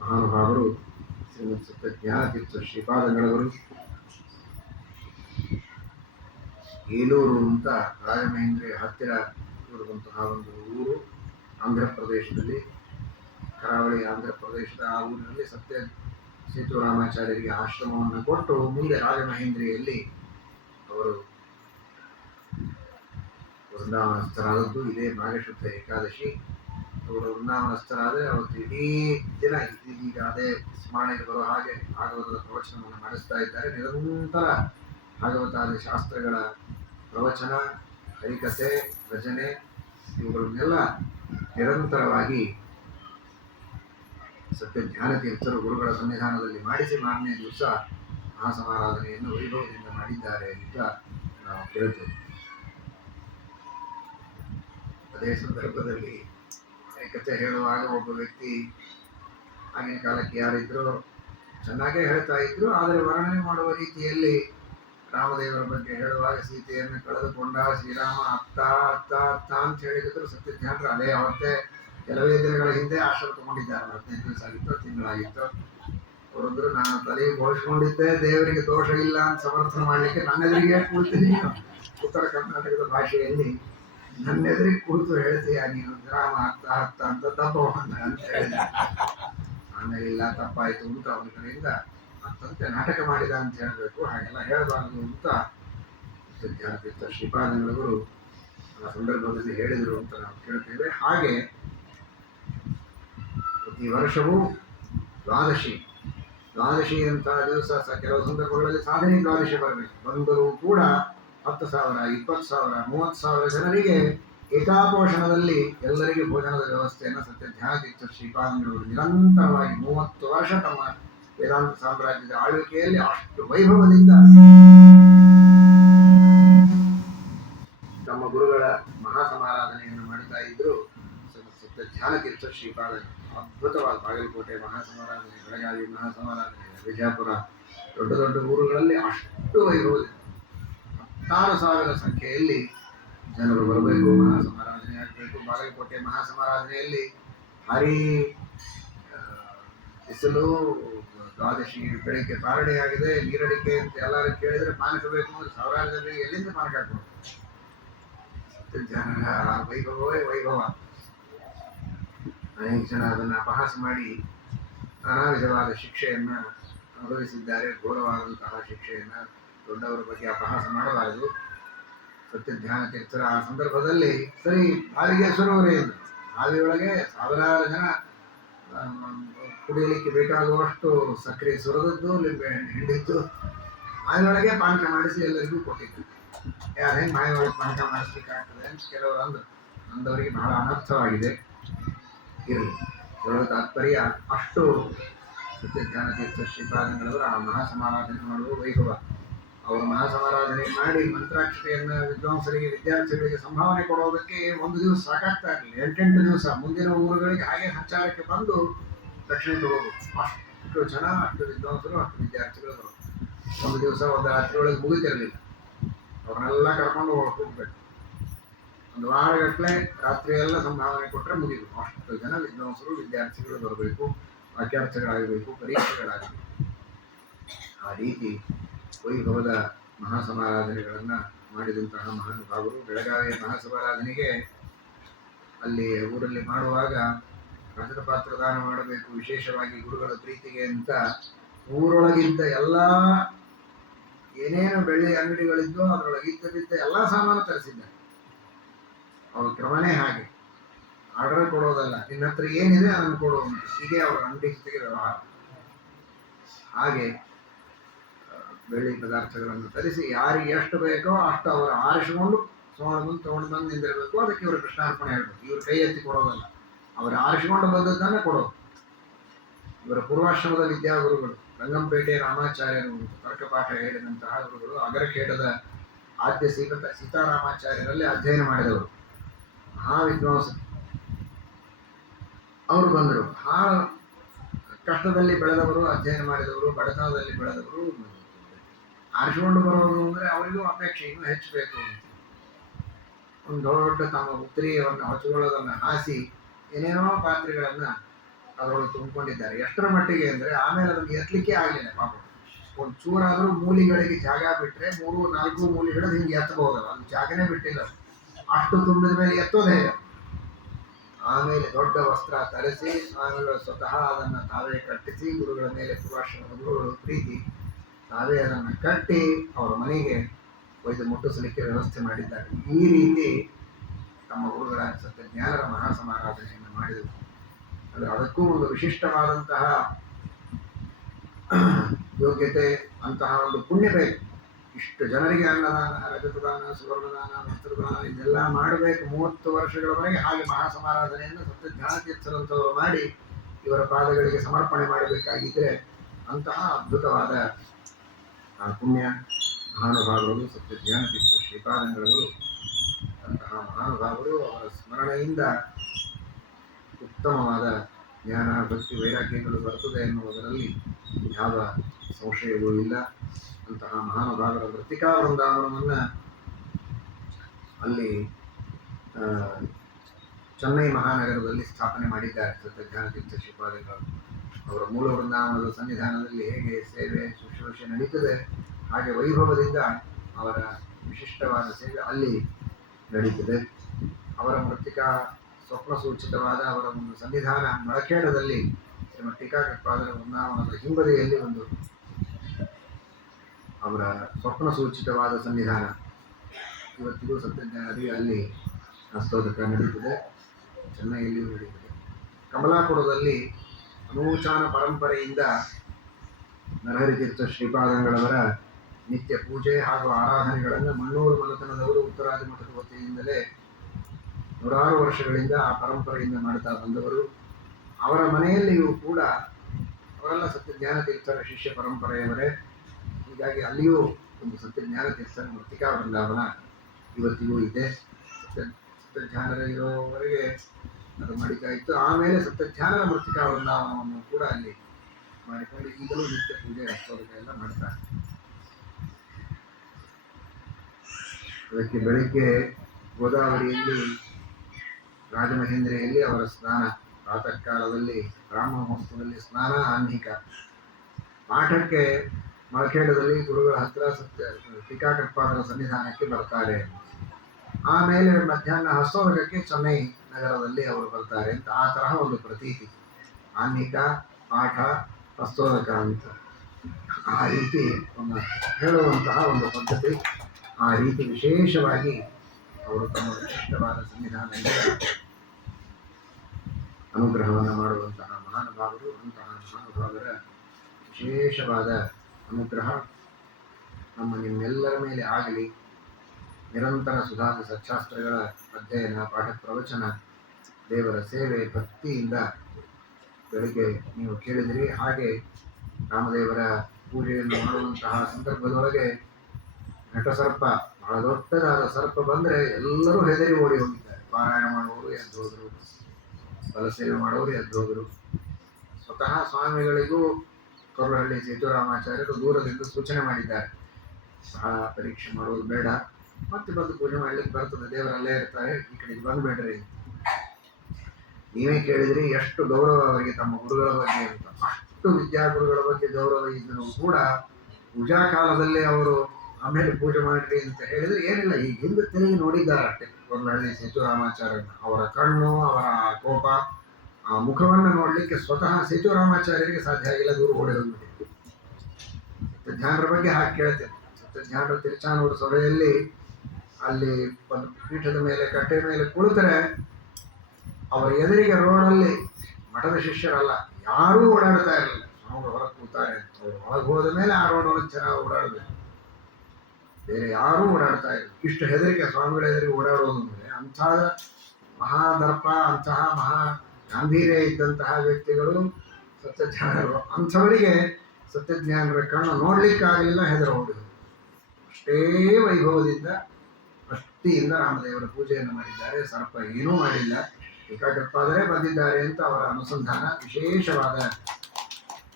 ಮಹಾನುಭಾವರು ಶ್ರೀಮತ್ ಸತ್ಯ ಜ್ಞಾನತೀರ್ಥ ಶ್ರೀಪಾದಂಗಳವರು. ಏಲೂರು ಅಂತ ರಾಜಮಹೇಂದ್ರ ಹತ್ತಿರ ಇರುವಂತಹ ಒಂದು ಊರು, ಆಂಧ್ರ ಪ್ರದೇಶದಲ್ಲಿ, ಕರಾವಳಿ ಆಂಧ್ರ ಪ್ರದೇಶದ ಆ ಊರಿನಲ್ಲಿ ಸತ್ಯ ಸೇತುರಾಮಾಚಾರ್ಯರಿಗೆ ಆಶ್ರಮವನ್ನು ಕೊಟ್ಟು ಮುಂದೆ ರಾಜಮಹೇಂದ್ರಿಯಲ್ಲಿ ಅವರು ವೃಂದಾವನಸ್ಥರಾದದ್ದು. ಇದೇ ಮಾಘಶುದ್ಧ ಏಕಾದಶಿ. ಅವರು ವೃಂದಾವನಸ್ಥರಾದರೆ ಅವತ್ತು ಇಡೀ ದಿನ ಈಗ ಅದೇ ಸ್ಮರಣೆಗೆ ಬರುವ ಹಾಗೆ ಭಾಗವತದ ಪ್ರವಚನವನ್ನು ನಡೆಸ್ತಾ ಇದ್ದಾರೆ. ನಿರಂತರ ಭಾಗವತಾದಿ ಶಾಸ್ತ್ರಗಳ ಪ್ರವಚನ, ಹರಿಕಥೆ, ಭಜನೆ ಇವುಗಳನ್ನೆಲ್ಲ ನಿರಂತರವಾಗಿ ಸತ್ಯ ಧ್ಯಾನತೀರ್ಥರು ಗುರುಗಳ ಸನ್ನಿಧಾನದಲ್ಲಿ ಮಾಡಿಸಿ ಮಾರನೇ ದಿವಸ ಮಹಾಸಮಾರಾಧನೆಯನ್ನು ವೈಭವದಿಂದ ಮಾಡಿದ್ದಾರೆ ಅಂತ ನಾವು ಕೇಳ್ತೇವೆ. ಅದೇ ಸಂದರ್ಭದಲ್ಲಿ ಕಥೆ ಹೇಳುವಾಗ ಒಬ್ಬ ವ್ಯಕ್ತಿ ಆಗಿನ ಕಾಲಕ್ಕೆ ಯಾರಿದ್ರು ಚೆನ್ನಾಗೇ ಹೇಳ್ತಾ ಇದ್ರು, ಆದರೆ ವರ್ಣನೆ ಮಾಡುವ ರೀತಿಯಲ್ಲಿ ರಾಮದೇವರ ಬಗ್ಗೆ ಹೇಳುವಾಗ ಸೀತೆಯನ್ನು ಕಳೆದುಕೊಂಡ ಶ್ರೀರಾಮ ಅತ್ತ ಅತ್ತ ಅತ್ತ ಅಂತ ಹೇಳಿದ್ರು. ಸತ್ಯಜ್ಞಾನರು ಅದೇ ಅವತ್ತೇ ಕೆಲವೇ ದಿನಗಳ ಹಿಂದೆ ಆಶ್ರಮ ತಗೊಂಡಿದ್ದಾರೆ. 15 ದಿವಸ ಆಗಿತ್ತು, ತಿಂಗಳಾಗಿತ್ತು. ಅವರೊಂದ್ರು ನಾನು ತಲೆ ಬೋಳಿಸ್ಕೊಂಡಿದ್ದೆ, ದೇವರಿಗೆ ದೋಷ ಇಲ್ಲ ಅಂತ ಸಮರ್ಥನೆ ಮಾಡಲಿಕ್ಕೆ ನನ್ನೆದುರಿಗೆ ಕೂಳ್ತೀನಿ. ಉತ್ತರ ಕರ್ನಾಟಕದ ಭಾಷೆಯಲ್ಲಿ ನನ್ನೆದುರಿಗೆ ಕೂತು ಹೇಳ್ತೀಯ ನೀನು ರಾಮ ಹತ್ತ ಹತ್ತ ಅಂತ ತಪ್ಪವನ್ನ ಅಂತ ಹೇಳಿದ. ಆಮೇಲೆ ಇಲ್ಲ ತಪ್ಪಾಯಿತು ಅಂತ ಅವನ ಕಡೆಯಿಂದ ಮತ್ತಂತೆ ನಾಟಕ ಮಾಡಿದ ಅಂತ ಹೇಳಬೇಕು, ಹಾಗೆಲ್ಲ ಹೇಳಬಾರದು ಅಂತ ಜ್ಞಾನತೀರ್ಥ ಶ್ರೀಪಾದಂಗಳವರು ಆ ಸಂದರ್ಭದಲ್ಲಿ ಹೇಳಿದರು ಅಂತ ನಾವು ಕೇಳ್ತೇವೆ. ಹಾಗೆ ಪ್ರತಿ ವರ್ಷವೂ ದ್ವಾದಶಿ ಅಂತ ದಿವಸ ಕೆಲವು ಸಂದರ್ಭಗಳಲ್ಲಿ ಸಾಧನೆ ದ್ವಾದಶಿ ಬರಬೇಕು. ಬಂದರೂ ಕೂಡ 10,000, 20,000, 30,000 ಜನರಿಗೆ ಏಕಾಪೋಷಣದಲ್ಲಿ ಎಲ್ಲರಿಗೂ ಭೋಜನದ ವ್ಯವಸ್ಥೆಯನ್ನು ಸತ್ಯ ಧ್ಯಾನತೀರ್ಥ ಶ್ರೀಪಾದಂಗಳವರು ನಿರಂತರವಾಗಿ 30 ವರ್ಷ ತಮ್ಮ ವೇದಾಂತ ಸಾಮ್ರಾಜ್ಯದ ಆಳ್ವಿಕೆಯಲ್ಲಿ ಅಷ್ಟು ವೈಭವದಿಂದ ತಮ್ಮ ಗುರುಗಳ ಮಹಾಸಮಾರಾಧನೆಯನ್ನು ಮಾಡ್ತಾ ಇದ್ರು. ಸತ್ಯ ಧ್ಯಾನತೀರ್ಥ ಶ್ರೀಪಾದ ಅದ್ಭುತವಾದ ಬಾಗಲಕೋಟೆ ಮಹಾಸಮಾರಾಧನೆ, ಬೆಳಗಾವಿ ಮಹಾಸಮಾರಾಧನೆ, ವಿಜಯಪುರ ದೊಡ್ಡ ದೊಡ್ಡ ಊರುಗಳಲ್ಲಿ ಅಷ್ಟು ವೈಭವದಿಂದ 16,000 ಸಂಖ್ಯೆಯಲ್ಲಿ ಜನರು ಬರಬೇಕು, ಮಹಾಸಮಾರಾಧನೆ ಆಗಬೇಕು. ಬಾಗಲಕೋಟೆ ಮಹಾಸಮಾರಾಧನೆಯಲ್ಲಿ ಭಾರೀ ಬಿಸಿಲು, ದ್ವಾದಶಿ ಬೆಳಿಗ್ಗೆ ಪಾರಣೆ ಆಗಿದೆ, ನೀರಡಿಕೆ ಅಂತ ಎಲ್ಲರೂ ಕೇಳಿದರೆ ಪಾನಕ ಬೇಕು ಅಂದ್ರೆ ಸಾವಿರಾರು ಜನರಿಗೆ ಎಲ್ಲಿಂದ ಪಾನಕ ಹಾಕೋದು? ಜನರ ವೈಭವವೇ ವೈಭವ. ಅನೇಕ ಜನ ಅದನ್ನು ಅಪಹಾಸ ಮಾಡಿ ನಾನಾ ವಿಧವಾದ ಶಿಕ್ಷೆಯನ್ನು ಅನುಭವಿಸಿದ್ದಾರೆ. ಘೋರವಾದಂತಹ ಶಿಕ್ಷೆಯನ್ನು. ದೊಡ್ಡವರ ಬಗ್ಗೆ ಅಪಹಾಸ ಮಾಡಬಾರದು. ಸತ್ಯ ಧ್ಯಾನತೀರ್ಥರ ಆ ಸಂದರ್ಭದಲ್ಲಿ ಸರಿ ಬಾವಿಗೆ ಸರೋವರೇ ಇದ್ದು, ಬಾವಿಯೊಳಗೆ ಸಾವಿರಾರು ಜನ ಕುಡಿಯಲಿಕ್ಕೆ ಬೇಕಾಗುವಷ್ಟು ಸಕ್ಕರೆ ಸುರಿದದ್ದು, ಲಿಂಬೆ ಹಿಂಡಿದ್ದು ಬಾವಿಯೊಳಗೆ ಪಾನಕ ಮಾಡಿಸಿ ಎಲ್ಲರಿಗೂ ಕೊಟ್ಟಿದ್ದು. ಯಾರೇ ಬಾವಿಯೊಳಗೆ ಪಾನಕ ಮಾಡಿಸ್ಲಿಕ್ಕಾಗ್ತದೆ ಅಂತ ಕೆಲವರು ಅಂದವರಿಗೆ ಬಹಳ ಅನರ್ಥವಾಗಿದೆ. ಇರಲಿ, ಹೇಳೋ ತಾತ್ಪರ್ಯ ಅಷ್ಟು ಸತ್ಯ ಧ್ಯಾನತೀರ್ಥ ಶ್ರೀಪಾದಂಗಳವರು ಆ ಮಹಾಸಮಾರಾಧನೆ ಮಾಡುವ ವೈಭವ. ಅವರು ಮಹಾಸಮಾರಾಧನೆ ಮಾಡಿ ಮಂತ್ರಾಕ್ಷತೆಯನ್ನು ವಿದ್ವಾಂಸರಿಗೆ, ವಿದ್ಯಾರ್ಥಿಗಳಿಗೆ ಸಂಭಾವನೆ ಕೊಡೋದಕ್ಕೆ 1 ದಿವಸ ಸಾಕಾಗ್ತಾ ಇರಲಿಲ್ಲ. 8 ದಿವಸ ಮುಂದಿನ ಊರುಗಳಿಗೆ ಹಾಗೆ ಸಂಚಾರಕ್ಕೆ ಬಂದು ದಕ್ಷಿಣ ತಗೋಬೇಕು. ಅಷ್ಟು ಜನ, ಅಷ್ಟು ವಿದ್ವಾಂಸರು, ಅಷ್ಟು ವಿದ್ಯಾರ್ಥಿಗಳು ಬರೋದು. 1 ದಿವಸ 1 ರಾತ್ರಿ ಒಳಗೆ ಮುಗಿತಿರಲಿಲ್ಲ. ಅವ್ರನ್ನೆಲ್ಲ ಕರ್ಕೊಂಡು ಹೋಗ್ಬೇಕು. 1 ವಾರಗಟ್ಟಲೆ ರಾತ್ರಿಯೆಲ್ಲ ಸಂಭಾವನೆ ಕೊಟ್ಟರೆ ಮುಗಿದು. ಅಷ್ಟು ಜನ ವಿದ್ವಾಂಸರು, ವಿದ್ಯಾರ್ಥಿಗಳು ಬರಬೇಕು, ವಾಕ್ಯಾರ್ಥಗಳಾಗಬೇಕು, ಪರೀಕ್ಷೆಗಳಾಗಬೇಕು. ಆ ರೀತಿ ವೈಭವದ ಮಹಾಸಮಾರಾಧನೆಗಳನ್ನು ಮಾಡಿದಂತಹ ಮಹಾನುಭಾವರು. ಬೆಳಗಾವಿಯ ಮಹಾಸಮಾರಾಧನೆಗೆ ಅಲ್ಲಿ ಊರಲ್ಲಿ ಮಾಡುವಾಗ ರಜತ ಪಾತ್ರ ದಾನ ಮಾಡಬೇಕು, ವಿಶೇಷವಾಗಿ ಗುರುಗಳ ಪ್ರೀತಿಗೆ ಅಂತ ಊರೊಳಗಿದ್ದ ಎಲ್ಲ ಏನೇನು ಬೆಳ್ಳಿ ಅಂಗಡಿಗಳಿದ್ದೋ ಅದರೊಳಗಿದ್ದ ಎಲ್ಲ ಸಾಮಾನು ತರಿಸಿದ್ದಾರೆ. ಅವ್ರ ಕ್ರಮನೇ ಹಾಗೆ, ಆರ್ಡರ್ ಕೊಡೋದಲ್ಲ, ನಿನ್ನ ಹತ್ರ ಏನಿದೆ ಅದನ್ನು ಕೊಡುವಂತ. ಹೀಗೆ ಅವರ ಅಂಗಡಿ ಜೊತೆಗೆ ವ್ಯವಹಾರ. ಹಾಗೆ ಬೆಳ್ಳಿ ಪದಾರ್ಥಗಳನ್ನು ತರಿಸಿ ಯಾರಿಗೆ ಎಷ್ಟು ಬೇಕೋ ಅಷ್ಟು ಅವರು ಆರಿಸಿಕೊಂಡು ತೊಗೊಂಡು ಬಂದು ನಿಂದಿರಬೇಕು. ಅದಕ್ಕೆ ಇವರು ಕೃಷ್ಣಾರ್ಪಣೆ ಹೇಳಬೇಕು. ಇವರು ಕೈ ಎತ್ತಿ ಕೊಡೋದಲ್ಲ, ಅವರು ಆರಿಸಿಕೊಂಡು ಬಂದದ್ದನ್ನು ಕೊಡೋದು. ಇವರ ಪೂರ್ವಾಶ್ರಮದ ವಿದ್ಯಾಗುರುಗಳು ರಂಗಂಪೇಟೆ ರಾಮಾಚಾರ್ಯರು ತರ್ಕಪಾಠ ಹೇಳಿದಂತಹ ಗುರುಗಳು. ಅಗರಖೇಡದ ಆದ್ಯ ಸೀತಾರಾಮಾಚಾರ್ಯರಲ್ಲಿ ಅಧ್ಯಯನ ಮಾಡಿದವರು, ಮಹಾವಿದ್ವಾಂಸರು. ಅವರು ಬಂದರು. ಬಹಳ ಕಷ್ಟದಲ್ಲಿ ಬೆಳೆದವರು, ಅಧ್ಯಯನ ಮಾಡಿದವರು, ಬಡತನದಲ್ಲಿ ಬೆಳೆದವರು. ಆರಿಸಿಕೊಂಡು ಬರೋದು ಅಂದರೆ ಅವರಿಗೂ ಅಪೇಕ್ಷೆ ಇನ್ನೂ ಹೆಚ್ಚಬೇಕು ಅಂತ ಒಂದು ದೊಡ್ಡ ತಮ್ಮ ಉತ್ತರಿಯನ್ನು ಹೊಚ್ಕೊಳ್ಳೋದನ್ನು ಹಾಸಿ ಏನೇನೋ ಪಾತ್ರೆಗಳನ್ನು ಅದರೊಳಗೆ ತುಂಬಿಕೊಂಡಿದ್ದಾರೆ. ಎಷ್ಟರ ಮಟ್ಟಿಗೆ ಅಂದರೆ ಆಮೇಲೆ ಅದನ್ನು ಎತ್ತಲಿಕ್ಕೆ ಆಗಲಿಲ್ಲ ಪಾಪ. ಒಂದು ಚೂರಾದರೂ ಮೂಲಿಗಳಿಗೆ ಜಾಗ ಬಿಟ್ಟರೆ 3-4 ಮೂಲಿಗಳು ಹಿಂಗೆ ಎತ್ತಬಹುದಲ್ಲ, ಅದು ಜಾಗನೇ ಬಿಟ್ಟಿಲ್ಲ. ಅಷ್ಟು ತುಂಬಿದ ಮೇಲೆ ಎತ್ತೋದೇ. ಆಮೇಲೆ ದೊಡ್ಡ ವಸ್ತ್ರ ತರಿಸಿ ಸ್ವಾಮಿಗಳು ಸ್ವತಃ ಅದನ್ನು ತಾವೇ ಕಟ್ಟಿಸಿ ಗುರುಗಳ ಮೇಲೆ ಪೂರ್ವಾಶ್ರಮದ ಗುರುಗಳು ಪ್ರೀತಿ ತಾವೇ ಅದನ್ನು ಕಟ್ಟಿ ಅವರ ಮನೆಗೆ ಒಯ್ದು ಮುಟ್ಟಿಸಲಿಕ್ಕೆ ವ್ಯವಸ್ಥೆ ಮಾಡಿದ್ದಾರೆ. ಈ ರೀತಿ ತಮ್ಮ ಗುರುಗಳ ಸತ್ಯ ಜ್ಞಾನರ ಮಹಾಸಮಾರಾಧನೆಯನ್ನು ಮಾಡಿದರು. ಅಂದರೆ ಅದಕ್ಕೂ ಒಂದು ವಿಶಿಷ್ಟವಾದಂತಹ ಯೋಗ್ಯತೆ, ಅಂತಹ ಒಂದು ಪುಣ್ಯ ಬೇಕು. ಇಷ್ಟು ಜನರಿಗೆ ಅನ್ನದಾನ, ರಜತದಾನ, ಸುವರ್ಣದಾನ, ವಸ್ತ್ರದಾನ ಇದೆಲ್ಲ ಮಾಡಬೇಕು 30 ವರ್ಷಗಳವರೆಗೆ. ಹಾಗೆ ಮಹಾಸಮಾರಾಧನೆಯನ್ನು ಸತ್ಯ ಜ್ಞಾನ ತೀರ್ಥರಂಥವರು ಮಾಡಿ ಇವರ ಪಾದಗಳಿಗೆ ಸಮರ್ಪಣೆ ಮಾಡಬೇಕಾಗಿದ್ದರೆ ಅಂತಹ ಅದ್ಭುತವಾದ ಪುಣ್ಯ ಮಹಾನುಭಾವರು ಸತ್ಯ ಜ್ಞಾನ ತೀರ್ಥ ಶ್ರೀಪಾದಂಗಳವರು. ಅಂತಹ ಮಹಾನುಭಾವರು ಅವರ ಸ್ಮರಣೆಯಿಂದ ಉತ್ತಮವಾದ ಜ್ಞಾನ, ಭಕ್ತಿ, ವೈರಾಗ್ಯಗಳು ಬರ್ತದೆ ಎನ್ನುವುದರಲ್ಲಿ ಯಾವ ಸಂಶಯವೂ ಇಲ್ಲ. ಅಂತಹ ಮಹಾನುಭಾವರ ವೃತ್ತಿಕಾ ವೃಂದಾವನವನ್ನು ಅಲ್ಲಿ ಚೆನ್ನೈ ಮಹಾನಗರದಲ್ಲಿ ಸ್ಥಾಪನೆ ಮಾಡಿದ್ದಾರೆ ಸತ್ಯ ಜ್ಞಾನತೀರ್ಥ ಶ್ರೀಪಾದಂಗಳು. ಅವರ ಮೂಲ ವೃಂದಾವನದ ಸನ್ನಿಧಾನದಲ್ಲಿ ಹೇಗೆ ಸೇವೆ ಶುಶ್ರೂಷೆ ನಡೀತದೆ ಹಾಗೆ ವೈಭವದಿಂದ ಅವರ ವಿಶಿಷ್ಟವಾದ ಸೇವೆ ಅಲ್ಲಿ ನಡೀತದೆ. ಅವರ ಮೃತ್ತಿಕಾ ಸ್ವಪ್ನ ಸೂಚಿತವಾದ ಅವರ ಒಂದು ಸನ್ನಿಧಾನ ಮಳಖೇಡದಲ್ಲಿ ಶ್ರೀಮದ್ ಟೀಕಾಕೃತ್ಪಾದರ ವೃಂದಾವನದ ಹಿಂಬದಿಯಲ್ಲಿ ಒಂದು ಅವರ ಸ್ವಪ್ನ ಸೂಚಿತವಾದ ಸನ್ನಿಧಾನ ಇವತ್ತಿಗೂ ಸತ್ಯಜ್ಞಾನರಿಗೆ ಅಲ್ಲಿ ಹಸ್ತೋದಕ ನಡೀತದೆ. ಚೆನ್ನೈಯಲ್ಲಿಯೂ ನಡೀತದೆ. ಕಮಲಾಪುರದಲ್ಲಿ ಅನೂಚಾನ ಪರಂಪರೆಯಿಂದ ನರಹರಿತೀರ್ಥ ಶ್ರೀಪಾದಂಗಳವರ ನಿತ್ಯ ಪೂಜೆ ಹಾಗೂ ಆರಾಧನೆಗಳನ್ನು ಮಣ್ಣೂರು ಮನೆತನದವರು ಉತ್ತರಾದಿ ಮಠದ ವತಿಯಿಂದಲೇ 100 ವರ್ಷಗಳಿಂದ ಆ ಪರಂಪರೆಯಿಂದ ಮಾಡ್ತಾ ಬಂದವರು. ಅವರ ಮನೆಯಲ್ಲಿಯೂ ಕೂಡ ಅವರೆಲ್ಲ ಸತ್ಯ ಜ್ಞಾನತೀರ್ಥರ ಶಿಷ್ಯ ಪರಂಪರೆಯವರೇ. ಹೀಗಾಗಿ ಅಲ್ಲಿಯೂ ಒಂದು ಸತ್ಯ ಜ್ಞಾನತೀರ್ಥರ ಮೃತ್ತಿಕಾ ವೃಂದಾವನ ಇವತ್ತಿಗೂ ಇದೆ. ಸತ್ಯಜ್ಞಾನರ ಇರೋವರೆಗೆ ಅದು ನಡೀತಾ ಇತ್ತು. ಆಮೇಲೆ ಸತ್ಯಜ್ಞಾನರ ಮೃತ್ತಿಕಾ ವೃಂದಾವನವನ್ನು ಕೂಡ ಅಲ್ಲಿ ಮಾಡಿಕೊಂಡು ಈಗಲೂ ನಿತ್ಯ ಪೂಜೆ ಹಸ್ತೋದಕ ಎಲ್ಲ ಮಾಡ್ತಾರೆ. ಅದಕ್ಕೆ ಬೆಳಗ್ಗೆ ಗೋದಾವರಿಯಲ್ಲಿ ರಾಜಮಹೇಂದ್ರೆಯಲ್ಲಿ ಅವರ ಸ್ನಾನ, ಪ್ರಾತಃ ಕಾಲದಲ್ಲಿ ಬ್ರಾಹ್ಮ ಮಹೋತ್ಸವದಲ್ಲಿ ಸ್ನಾನ, ಆನ್ಹಿಕ ಪಾಠಕ್ಕೆ ಮಳಖೇಡದಲ್ಲಿ ಗುರುಗಳ ಹತ್ರ ಟೀಕಾಕೃತ್ಪಾದರ ಸನ್ನಿಧಾನಕ್ಕೆ ಬರ್ತಾರೆ. ಆಮೇಲೆ ಮಧ್ಯಾಹ್ನ ಹಸ್ತೋದಕಕ್ಕೆ ಚೆನ್ನೈ ನಗರದಲ್ಲಿ ಅವರು ಬರ್ತಾರೆ ಅಂತ ಆ ತರಹ ಒಂದು ಪ್ರತೀತಿ. ಆನ್ಹಿಕ, ಪಾಠ, ಹಸ್ತೋದಕ ಅಂತ ಆ ರೀತಿ ಒಂದು ಹೇಳುವಂತಹ ಒಂದು ಪದ್ಧತಿ. ಆ ರೀತಿ ವಿಶೇಷವಾಗಿ ಅವರು ತಮ್ಮ ವಿಶಿಷ್ಟವಾದ ಸನ್ನಿಧಾನದಿಂದ ಅನುಗ್ರಹವನ್ನು ಮಾಡುವಂತಹ ಮಹಾನುಭಾವರು. ಅಂತಹ ಮಹಾನುಭಾವರ ವಿಶೇಷವಾದ ಅನುಗ್ರಹ ನಮ್ಮ ನಿಮ್ಮೆಲ್ಲರ ಮೇಲೆ ಆಗಲಿ. ನಿರಂತರ ಸುಧಾದ ಸಚ್ಚಾಸ್ತ್ರಗಳ ಅಧ್ಯಯನ, ಪಾಠ ಪ್ರವಚನ, ದೇವರ ಸೇವೆ ಭಕ್ತಿಯಿಂದ ಬೆಳಗ್ಗೆ ನೀವು ಕೇಳಿದಿರಿ. ಹಾಗೆ ರಾಮದೇವರ ಪೂಜೆಯನ್ನು ಮಾಡುವಂತಹ ಸಂದರ್ಭದೊಳಗೆ ಘಟಸರ್ಪ, ಬಹಳ ದೊಡ್ಡದಾದ ಸರ್ಪ ಬಂದರೆ ಎಲ್ಲರೂ ಹೆದರಿ ಓಡಿ ಹೋಗಿದ್ದಾರೆ. ಪಾರಾಯಣ ಮಾಡುವವರು ಎದ್ದು ಹೋದರು, ಬಲಸೇವೆ ಮಾಡುವವರು ಎದ್ದು ಹೋದರು. ಸ್ವತಃ ಸ್ವಾಮಿಗಳಿಗೂ ಕೊರಳಹಳ್ಳಿ ಸೇತುರಾಮಾಚಾರ್ಯರು ದೂರದಿಂದ ಸೂಚನೆ ಮಾಡಿದ್ದಾರೆ, ಬಹಳ ಪರೀಕ್ಷೆ ಮಾಡುವುದು ಬೇಡ, ಮತ್ತೆ ಬಂದು ಪೂಜೆ ಮಾಡಲಿಕ್ಕೆ ಬರ್ತದೆ, ದೇವರಲ್ಲೇ ಇರ್ತಾರೆ, ಈ ಕಡೆಗೆ ಬಂದುಬೇಡ್ರಿ. ನೀವೇ ಕೇಳಿದ್ರಿ ಎಷ್ಟು ಗೌರವ ಅವರಿಗೆ ತಮ್ಮ ಗುರುಗಳ ಬಗ್ಗೆ ಅಂತ. ಅಷ್ಟು ವಿದ್ಯಾಗುರುಗಳ ಬಗ್ಗೆ ಗೌರವ ಇದ್ದರೂ ಕೂಡ ಪೂಜಾ ಕಾಲದಲ್ಲಿ ಅವರು ಆಮೇಲೆ ಪೂಜೆ ಮಾಡಿರಿ ಅಂತ ಹೇಳಿದರೆ ಏನಿಲ್ಲ, ಈಗ ಹಿಂದೆ ತಿರುಗಿ ನೋಡಿದ್ದಾರೆ ಅಷ್ಟೇ ಕೊರಳಹಳ್ಳಿ ಸೇತುರಾಮಾಚಾರ್ಯರನ್ನ. ಅವರ ಕಣ್ಣು, ಅವರ ಕೋಪ, ಆ ಮುಖವನ್ನು ನೋಡಲಿಕ್ಕೆ ಸ್ವತಃ ಸೇತುರಾಮಾಚಾರ್ಯರಿಗೆ ಸಾಧ್ಯ ಆಗಿಲ್ಲ, ದೂರ ಓಡಿ ಹೋಗ್ಬಿಟ್ಟಿದೆ. ಸತ್ಯಜ್ಞಾನರ ಬಗ್ಗೆ ಹಾಗೆ ಕೇಳ್ತೇನೆ. ಸತ್ಯಜ್ಞಾನರ ತಿರುಚಾನೂರು ಸಭೆಯಲ್ಲಿ ಅಲ್ಲಿ ಒಂದು ಪೀಠದ ಮೇಲೆ ಕಟ್ಟೆ ಮೇಲೆ ಕುಳಿತರೆ ಅವರ ಎದುರಿಗೆ ರೋಡಲ್ಲಿ ಮಠದ ಶಿಷ್ಯರಲ್ಲ ಯಾರೂ ಓಡಾಡ್ತಾ ಇರಲಿಲ್ಲ. ಸ್ವಾಮಿಗಳು ಹೊರಗೆ ಕೂತಾರೆ, ಅವರು ಒಳಗೆ ಹೋದ ಮೇಲೆ ಆ ರೋಡ್ ಒಳಗೆ ಚೆನ್ನಾಗಿ ಓಡಾಡಬೇಕು, ಬೇರೆ ಯಾರೂ ಓಡಾಡ್ತಾ ಇಲ್ಲ. ಇಷ್ಟು ಹೆದರಿಕೆ ಸ್ವಾಮಿಗಳ ಎದುರಿಗೆ ಓಡಾಡೋದು ಅಂದರೆ ಅಂಥ ಮಹಾದರ್ಪ, ಅಂತಹ ಮಹಾ ಗಾಂಭೀರ್ಯ ಇದ್ದಂತಹ ವ್ಯಕ್ತಿಗಳು ಸತ್ಯಜ್ಞಾನರು. ಅಂಥವರಿಗೆ ಸತ್ಯಜ್ಞಾನರ ಕಣ್ಣು ನೋಡಲಿಕ್ಕಾಗಲಿಲ್ಲ, ಹೆದರ ಹೋಗಿದರು. ಅಷ್ಟೇ ವೈಭವದಿಂದ ಭಕ್ತಿಯಿಂದ ರಾಮದೇವರ ಪೂಜೆಯನ್ನು ಮಾಡಿದ್ದಾರೆ. ಸರ್ಪ ಏನೂ ಮಾಡಿಲ್ಲ, ಟೀಕಾಕೃತ್ಪಾದರೇ ಬಂದಿದ್ದಾರೆ ಅಂತ ಅವರ ಅನುಸಂಧಾನ, ವಿಶೇಷವಾದ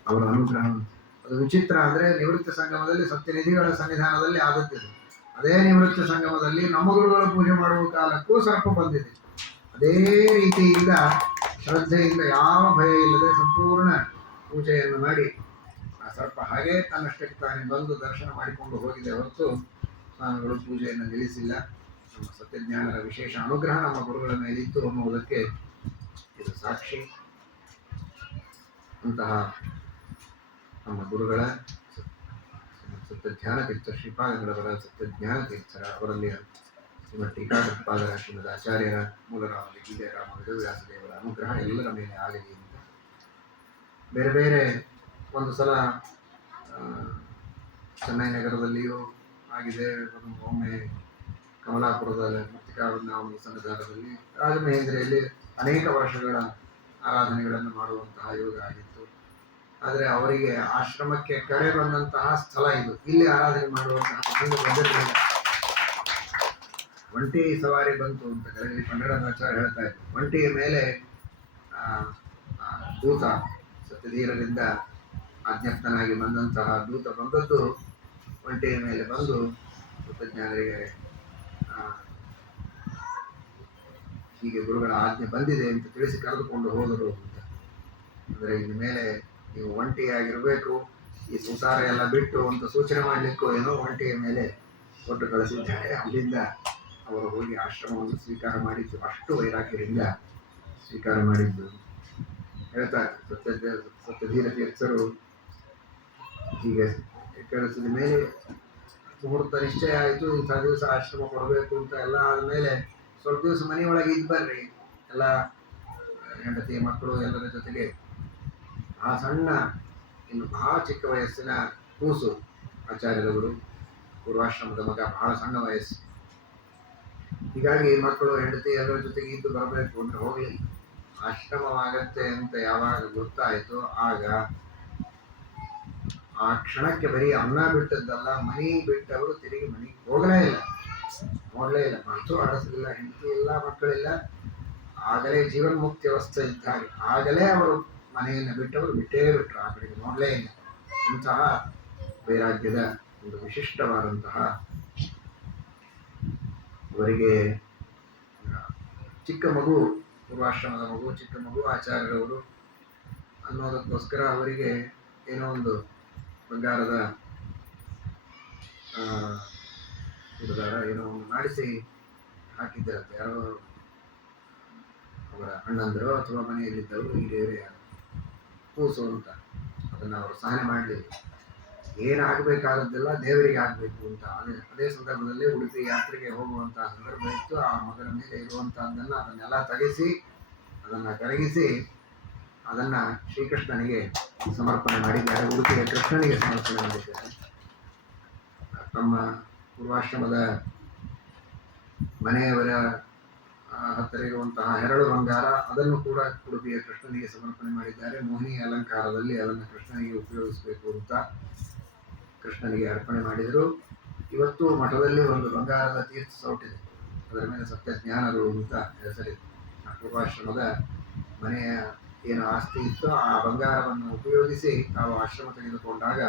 ಅವರ ಅನುಗ್ರಹ ಅದು ವಿಚಿತ್ರ ಅಂದರೆ ನಿವೃತ್ತಿ ಸಂಗಮದಲ್ಲಿ ಸತ್ಯನಿಧಿಗಳ ಸನ್ನಿಧಾನದಲ್ಲಿ ಆಗುತ್ತಿದೆ. ಅದೇ ನಿವೃತ್ತಿ ಸಂಗಮದಲ್ಲಿ ನಮ್ಮ ಗುರುಗಳು ಪೂಜೆ ಮಾಡುವ ಕಾಲಕ್ಕೂ ಸರ್ಪ ಬಂದಿದೆ. ಅದೇ ರೀತಿಯಿಂದ ಶ್ರದ್ಧೆಯಿಂದ ಯಾವ ಭಯ ಇಲ್ಲದೆ ಸಂಪೂರ್ಣ ಪೂಜೆಯನ್ನು ಮಾಡಿ ಆ ಸರ್ಪ ಹಾಗೇ ತನ್ನಷ್ಟಕ್ಕೆ ತಾನೇ ಬಂದು ದರ್ಶನ ಮಾಡಿಕೊಂಡು ಹೋಗಿದೆ ಹೊರತು ಸ್ವಾಮಿಗಳು ಪೂಜೆಯನ್ನು ನಿಲ್ಲಿಸಿಲ್ಲ. ನಮ್ಮ ಸತ್ಯಜ್ಞಾನರ ವಿಶೇಷ ಅನುಗ್ರಹ ನಮ್ಮ ಗುರುಗಳ ಮೇಲಿತ್ತು ಅನ್ನುವುದಕ್ಕೆ ಇದು ಸಾಕ್ಷಿ. ಅಂತಹ ನಮ್ಮ ಗುರುಗಳ ಸತ್ಯಜ್ಞಾನ ತೀರ್ಥ ಶ್ರೀಪಾದಗಳವರ ಸತ್ಯಜ್ಞಾನ ತೀರ್ಥರ ಅವರಲ್ಲಿ ಶ್ರೀಮದ್ ಟೀಕಾಕೃತ್ಪಾದರ ಶ್ರೀಮದ್ ಆಚಾರ್ಯರ ಮೂಲರಾಮ ವಿಜಯರಾಮ ವೇದವ್ಯಾಸದೇವರ ಅನುಗ್ರಹ ಎಲ್ಲರ ಮೇಲೆ ಆಗಲಿ ಅಂತ ಬೇರೆ ಬೇರೆ ಒಂದು ಸಲ ಚೆನ್ನೈ ನಗರದಲ್ಲಿಯೂ ಆಗಿದೆ, ಒಮ್ಮೆ ಕಮಲಾಪುರದ ಮತ್ತಿಕಾವೃಂದಾವನ ಸನ್ನಿಧಾನದಲ್ಲಿ ರಾಜಮಹೇಂದ್ರಿಯಲ್ಲಿ ಅನೇಕ ವರ್ಷಗಳ ಆರಾಧನೆಗಳನ್ನು ಮಾಡುವಂತಹ ಯೋಗ ಆಗಿತ್ತು. ಆದರೆ ಅವರಿಗೆ ಆಶ್ರಮಕ್ಕೆ ಕರೆ ಬಂದಂತಹ ಸ್ಥಳ ಇದು, ಇಲ್ಲಿ ಆರಾಧನೆ ಮಾಡುವಂತಹ ಒಂದು ಬಂದಿರಲಿಲ್ಲ. ಒಂಟಿ ಸವಾರಿ ಬಂತು ಅಂತ ಹೇಳಿ ಪಂಡರಾಚಾರ್ಯ ಹೇಳ್ತಾ ಇದ್ರು. ಒಂಟಿಯ ಮೇಲೆ ದೂತ ಸತ್ಯಧೀರರಿಂದ ಆಜ್ಞಪ್ತನಾಗಿ ಬಂದಂತಹ ದೂತ ಬಂದದ್ದು ಒಂಟಿಯ ಮೇಲೆ ಬಂದು ಸತ್ಯಜ್ಞಾನರಿಗೆ ಹೀಗೆ ಗುರುಗಳ ಆಜ್ಞೆ ಬಂದಿದೆ ಅಂತ ತಿಳಿಸಿ ಕರೆದುಕೊಂಡು ಹೋದರು ಅಂತ. ಅಂದರೆ ಇನ್ನು ಮೇಲೆ ನೀವು ಒಂಟಿಯಾಗಿರಬೇಕು, ಈ ಸಂಸಾರ ಎಲ್ಲ ಬಿಟ್ಟು ಅಂತ ಸೂಚನೆ ಮಾಡಲಿಕ್ಕೂ ಏನೋ ಒಂಟಿಯ ಮೇಲೆ ಕೊಟ್ಟು ಕಳಿಸಿದ್ದಾರೆ. ಅಲ್ಲಿಂದ ಅವರು ಹೋಗಿ ಆಶ್ರಮವನ್ನು ಸ್ವೀಕಾರ ಮಾಡಿದ್ದು, ಅಷ್ಟು ವೈರಾಗ್ಯದಿಂದ ಸ್ವೀಕಾರ ಮಾಡಿದ್ದು ಹೇಳ್ತಾರೆ. ಸತ್ಯಧೀರ ತೀರ್ಥರು ಹೀಗೆ ಕಳಿಸಿದ ಮೇಲೆ ಮುಹೂರ್ತ ನಿಶ್ಚಯ ಆಯಿತು, ಇಂಥ ದಿವಸ ಆಶ್ರಮ ಕೊಡಬೇಕು ಅಂತ ಎಲ್ಲ ಆದಮೇಲೆ ಸ್ವಲ್ಪ ದಿವಸ ಮನೆಯೊಳಗೆ ಇದ್ದು ಬರ್ರಿ, ಎಲ್ಲ ಹೆಂಡತಿ ಮಕ್ಕಳು ಎಲ್ಲರ ಜೊತೆಗೆ. ಆ ಸಣ್ಣ ಇನ್ನು ಬಹಳ ಚಿಕ್ಕ ವಯಸ್ಸಿನ ಕೂಸು ಆಚಾರ್ಯರವರು, ಪೂರ್ವಾಶ್ರಮದ ಮಗ, ಬಹಳ ಸಣ್ಣ ವಯಸ್ಸು. ಹೀಗಾಗಿ ಮಕ್ಕಳು ಹೆಂಡತಿ ಎಲ್ಲರ ಜೊತೆಗೆ ಇದ್ದು ಬರಬೇಕು ಅಂದರೆ ಹೋಗಲಿಲ್ಲ. ಆಶ್ರಮವಾಗತ್ತೆ ಅಂತ ಯಾವಾಗ ಗೊತ್ತಾಯಿತು ಆಗ ಆ ಕ್ಷಣಕ್ಕೆ ಬರೀ ಅನ್ನ ಬಿಟ್ಟದ್ದಲ್ಲ, ಮನೆ ಬಿಟ್ಟವರು ತಿರುಗಿ ಮನೆಗೆ ಹೋಗಲೇ ಇಲ್ಲ, ನೋಡಲೇ ಇಲ್ಲ, ಮಾತು ಆಡಿಸಲಿಲ್ಲ, ಹೆಂಡತಿ ಇಲ್ಲ, ಮಕ್ಕಳಿಲ್ಲ. ಆಗಲೇ ಜೀವನ್ಮುಕ್ತಿ ಅವಸ್ಥೆ ಇದ್ದಾರೆ. ಆಗಲೇ ಅವರು ಮನೆಯನ್ನು ಬಿಟ್ಟವರು ಬಿಟ್ಟೇ ಬಿಟ್ಟರು, ಆ ಕಡೆಗೆ ನೋಡಲೇ ಇಲ್ಲ. ಇಂತಹ ವೈರಾಗ್ಯದ ಒಂದು ವಿಶಿಷ್ಟವಾದಂತಹ ಅವರಿಗೆ ಚಿಕ್ಕ ಮಗು, ಪೂರ್ವಾಶ್ರಮದ ಮಗು, ಚಿಕ್ಕ ಮಗು ಆಚಾರ್ಯರವರು ಅನ್ನೋದಕ್ಕೋಸ್ಕರ ಅವರಿಗೆ ಏನೋ ಒಂದು ಬಂಗಾರದ ಹುಡುಗಾರ ಏನೋ ಒಂದು ಮಾಡಿಸಿ ಹಾಕಿದ್ದರಂತೆ. ಯಾರೋ ಅವರ ಅಣ್ಣಂದರು ಅಥವಾ ಮನೆಯಲ್ಲಿದ್ದವರು ಹಿರಿಯರು ಯಾರು ಕೂಸು ಅಂತ, ಅದನ್ನು ಅವರು ಸಹನೆ ಮಾಡಲಿಲ್ಲ. ಏನಾಗಬೇಕಾದದ್ದೆಲ್ಲ ದೇವರಿಗೆ ಆಗಬೇಕು ಅಂತ. ಅದೇ ಸಂದರ್ಭದಲ್ಲಿ ಉಡುಪಿ ಯಾತ್ರೆಗೆ ಹೋಗುವಂತಹ ಸಂದರ್ಭ ಇತ್ತು. ಆ ಮಗನ ಮೇಲೆ ಇರುವಂತಹದ್ದನ್ನು ಅದನ್ನೆಲ್ಲ ತೆಗೆಸಿ ಅದನ್ನು ಕರಗಿಸಿ ಅದನ್ನು ಶ್ರೀಕೃಷ್ಣನಿಗೆ ಸಮರ್ಪಣೆ ಮಾಡಿದ್ದಾರೆ, ಉಡುಪಿಯ ಕೃಷ್ಣನಿಗೆ ಸಮರ್ಪಣೆ ಮಾಡಿದ್ದಾರೆ. ತಮ್ಮ ಪೂರ್ವಾಶ್ರಮದ ಮನೆಯವರ ಹತ್ತಿರ ಇರುವಂತಹ ಹೆರಳು ಬಂಗಾರ ಅದನ್ನು ಕೂಡ ಉಡುಪಿಯ ಕೃಷ್ಣನಿಗೆ ಸಮರ್ಪಣೆ ಮಾಡಿದ್ದಾರೆ. ಮೋಹಿನಿ ಅಲಂಕಾರದಲ್ಲಿ ಅದನ್ನು ಕೃಷ್ಣನಿಗೆ ಉಪಯೋಗಿಸಬೇಕು ಅಂತ ಕೃಷ್ಣನಿಗೆ ಅರ್ಪಣೆ ಮಾಡಿದರು. ಇವತ್ತು ಮಠದಲ್ಲಿ ಒಂದು ಬಂಗಾರದ ತೀರ್ಥ ಸೌಟಿದೆ, ಅದರ ಮೇಲೆ ಸತ್ಯಜ್ಞಾನರು ಅಂತ ಹೆಸರಿದೆ. ಆ ಪೂರ್ವಾಶ್ರಮದ ಮನೆಯ ಏನು ಆಸ್ತಿ ಇತ್ತೋ ಆ ಬಂಗಾರವನ್ನು ಉಪಯೋಗಿಸಿ ತಾವು ಆಶ್ರಮ ತೆಗೆದುಕೊಂಡಾಗ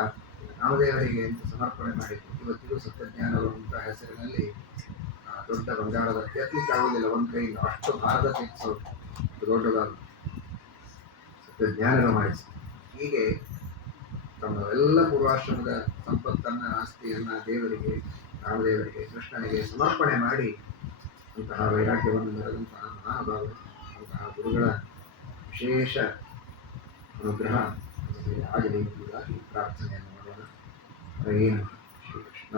ನಾಮದೇವರಿಗೆ ಅಂತ ಸಮರ್ಪಣೆ ಮಾಡಿತ್ತು. ಇವತ್ತಿಗೂ ಸತ್ಯಜ್ಞಾನರು ಅಂತ ಹೆಸರಿನಲ್ಲಿ ದೊಡ್ಡ ಬಂಗಾರದ ಎತ್ತಲಿಕ್ಕೆ ಆಗುವುದಿಲ್ಲ ಒಂದು ಕೈಯಿಂದ, ಅಷ್ಟು ಭಾರದ ತೀರ್ಥ ದೊಡ್ಡದಾದ ಸತ್ಯಜ್ಞಾನರು ಮಾಡಿಸಿ. ಹೀಗೆ ತಮ್ಮ ಎಲ್ಲ ಪೂರ್ವಾಶ್ರಮದ ಸಂಪತ್ತನ್ನು, ಆಸ್ತಿಯನ್ನು ದೇವರಿಗೆ, ರಾಮದೇವರಿಗೆ, ಕೃಷ್ಣನಿಗೆ ಸಮರ್ಪಣೆ ಮಾಡಿ ಅಂತಹ ವೈರಾಗ್ಯವನ್ನು ಮೆರೆದಂತಹ ಮಹಾನುಭಾವರು, ಅಂತಹ ಗುರುಗಳ ವಿಶೇಷ ಅನುಗ್ರಹ ಆಗಲಿ ಎಂಬುದಾಗಿ ಪ್ರಾರ್ಥನೆಯನ್ನು ಮಾಡೋಣ. ಹರೇ ನಮಃ. ಶ್ರೀಕೃಷ್ಣ.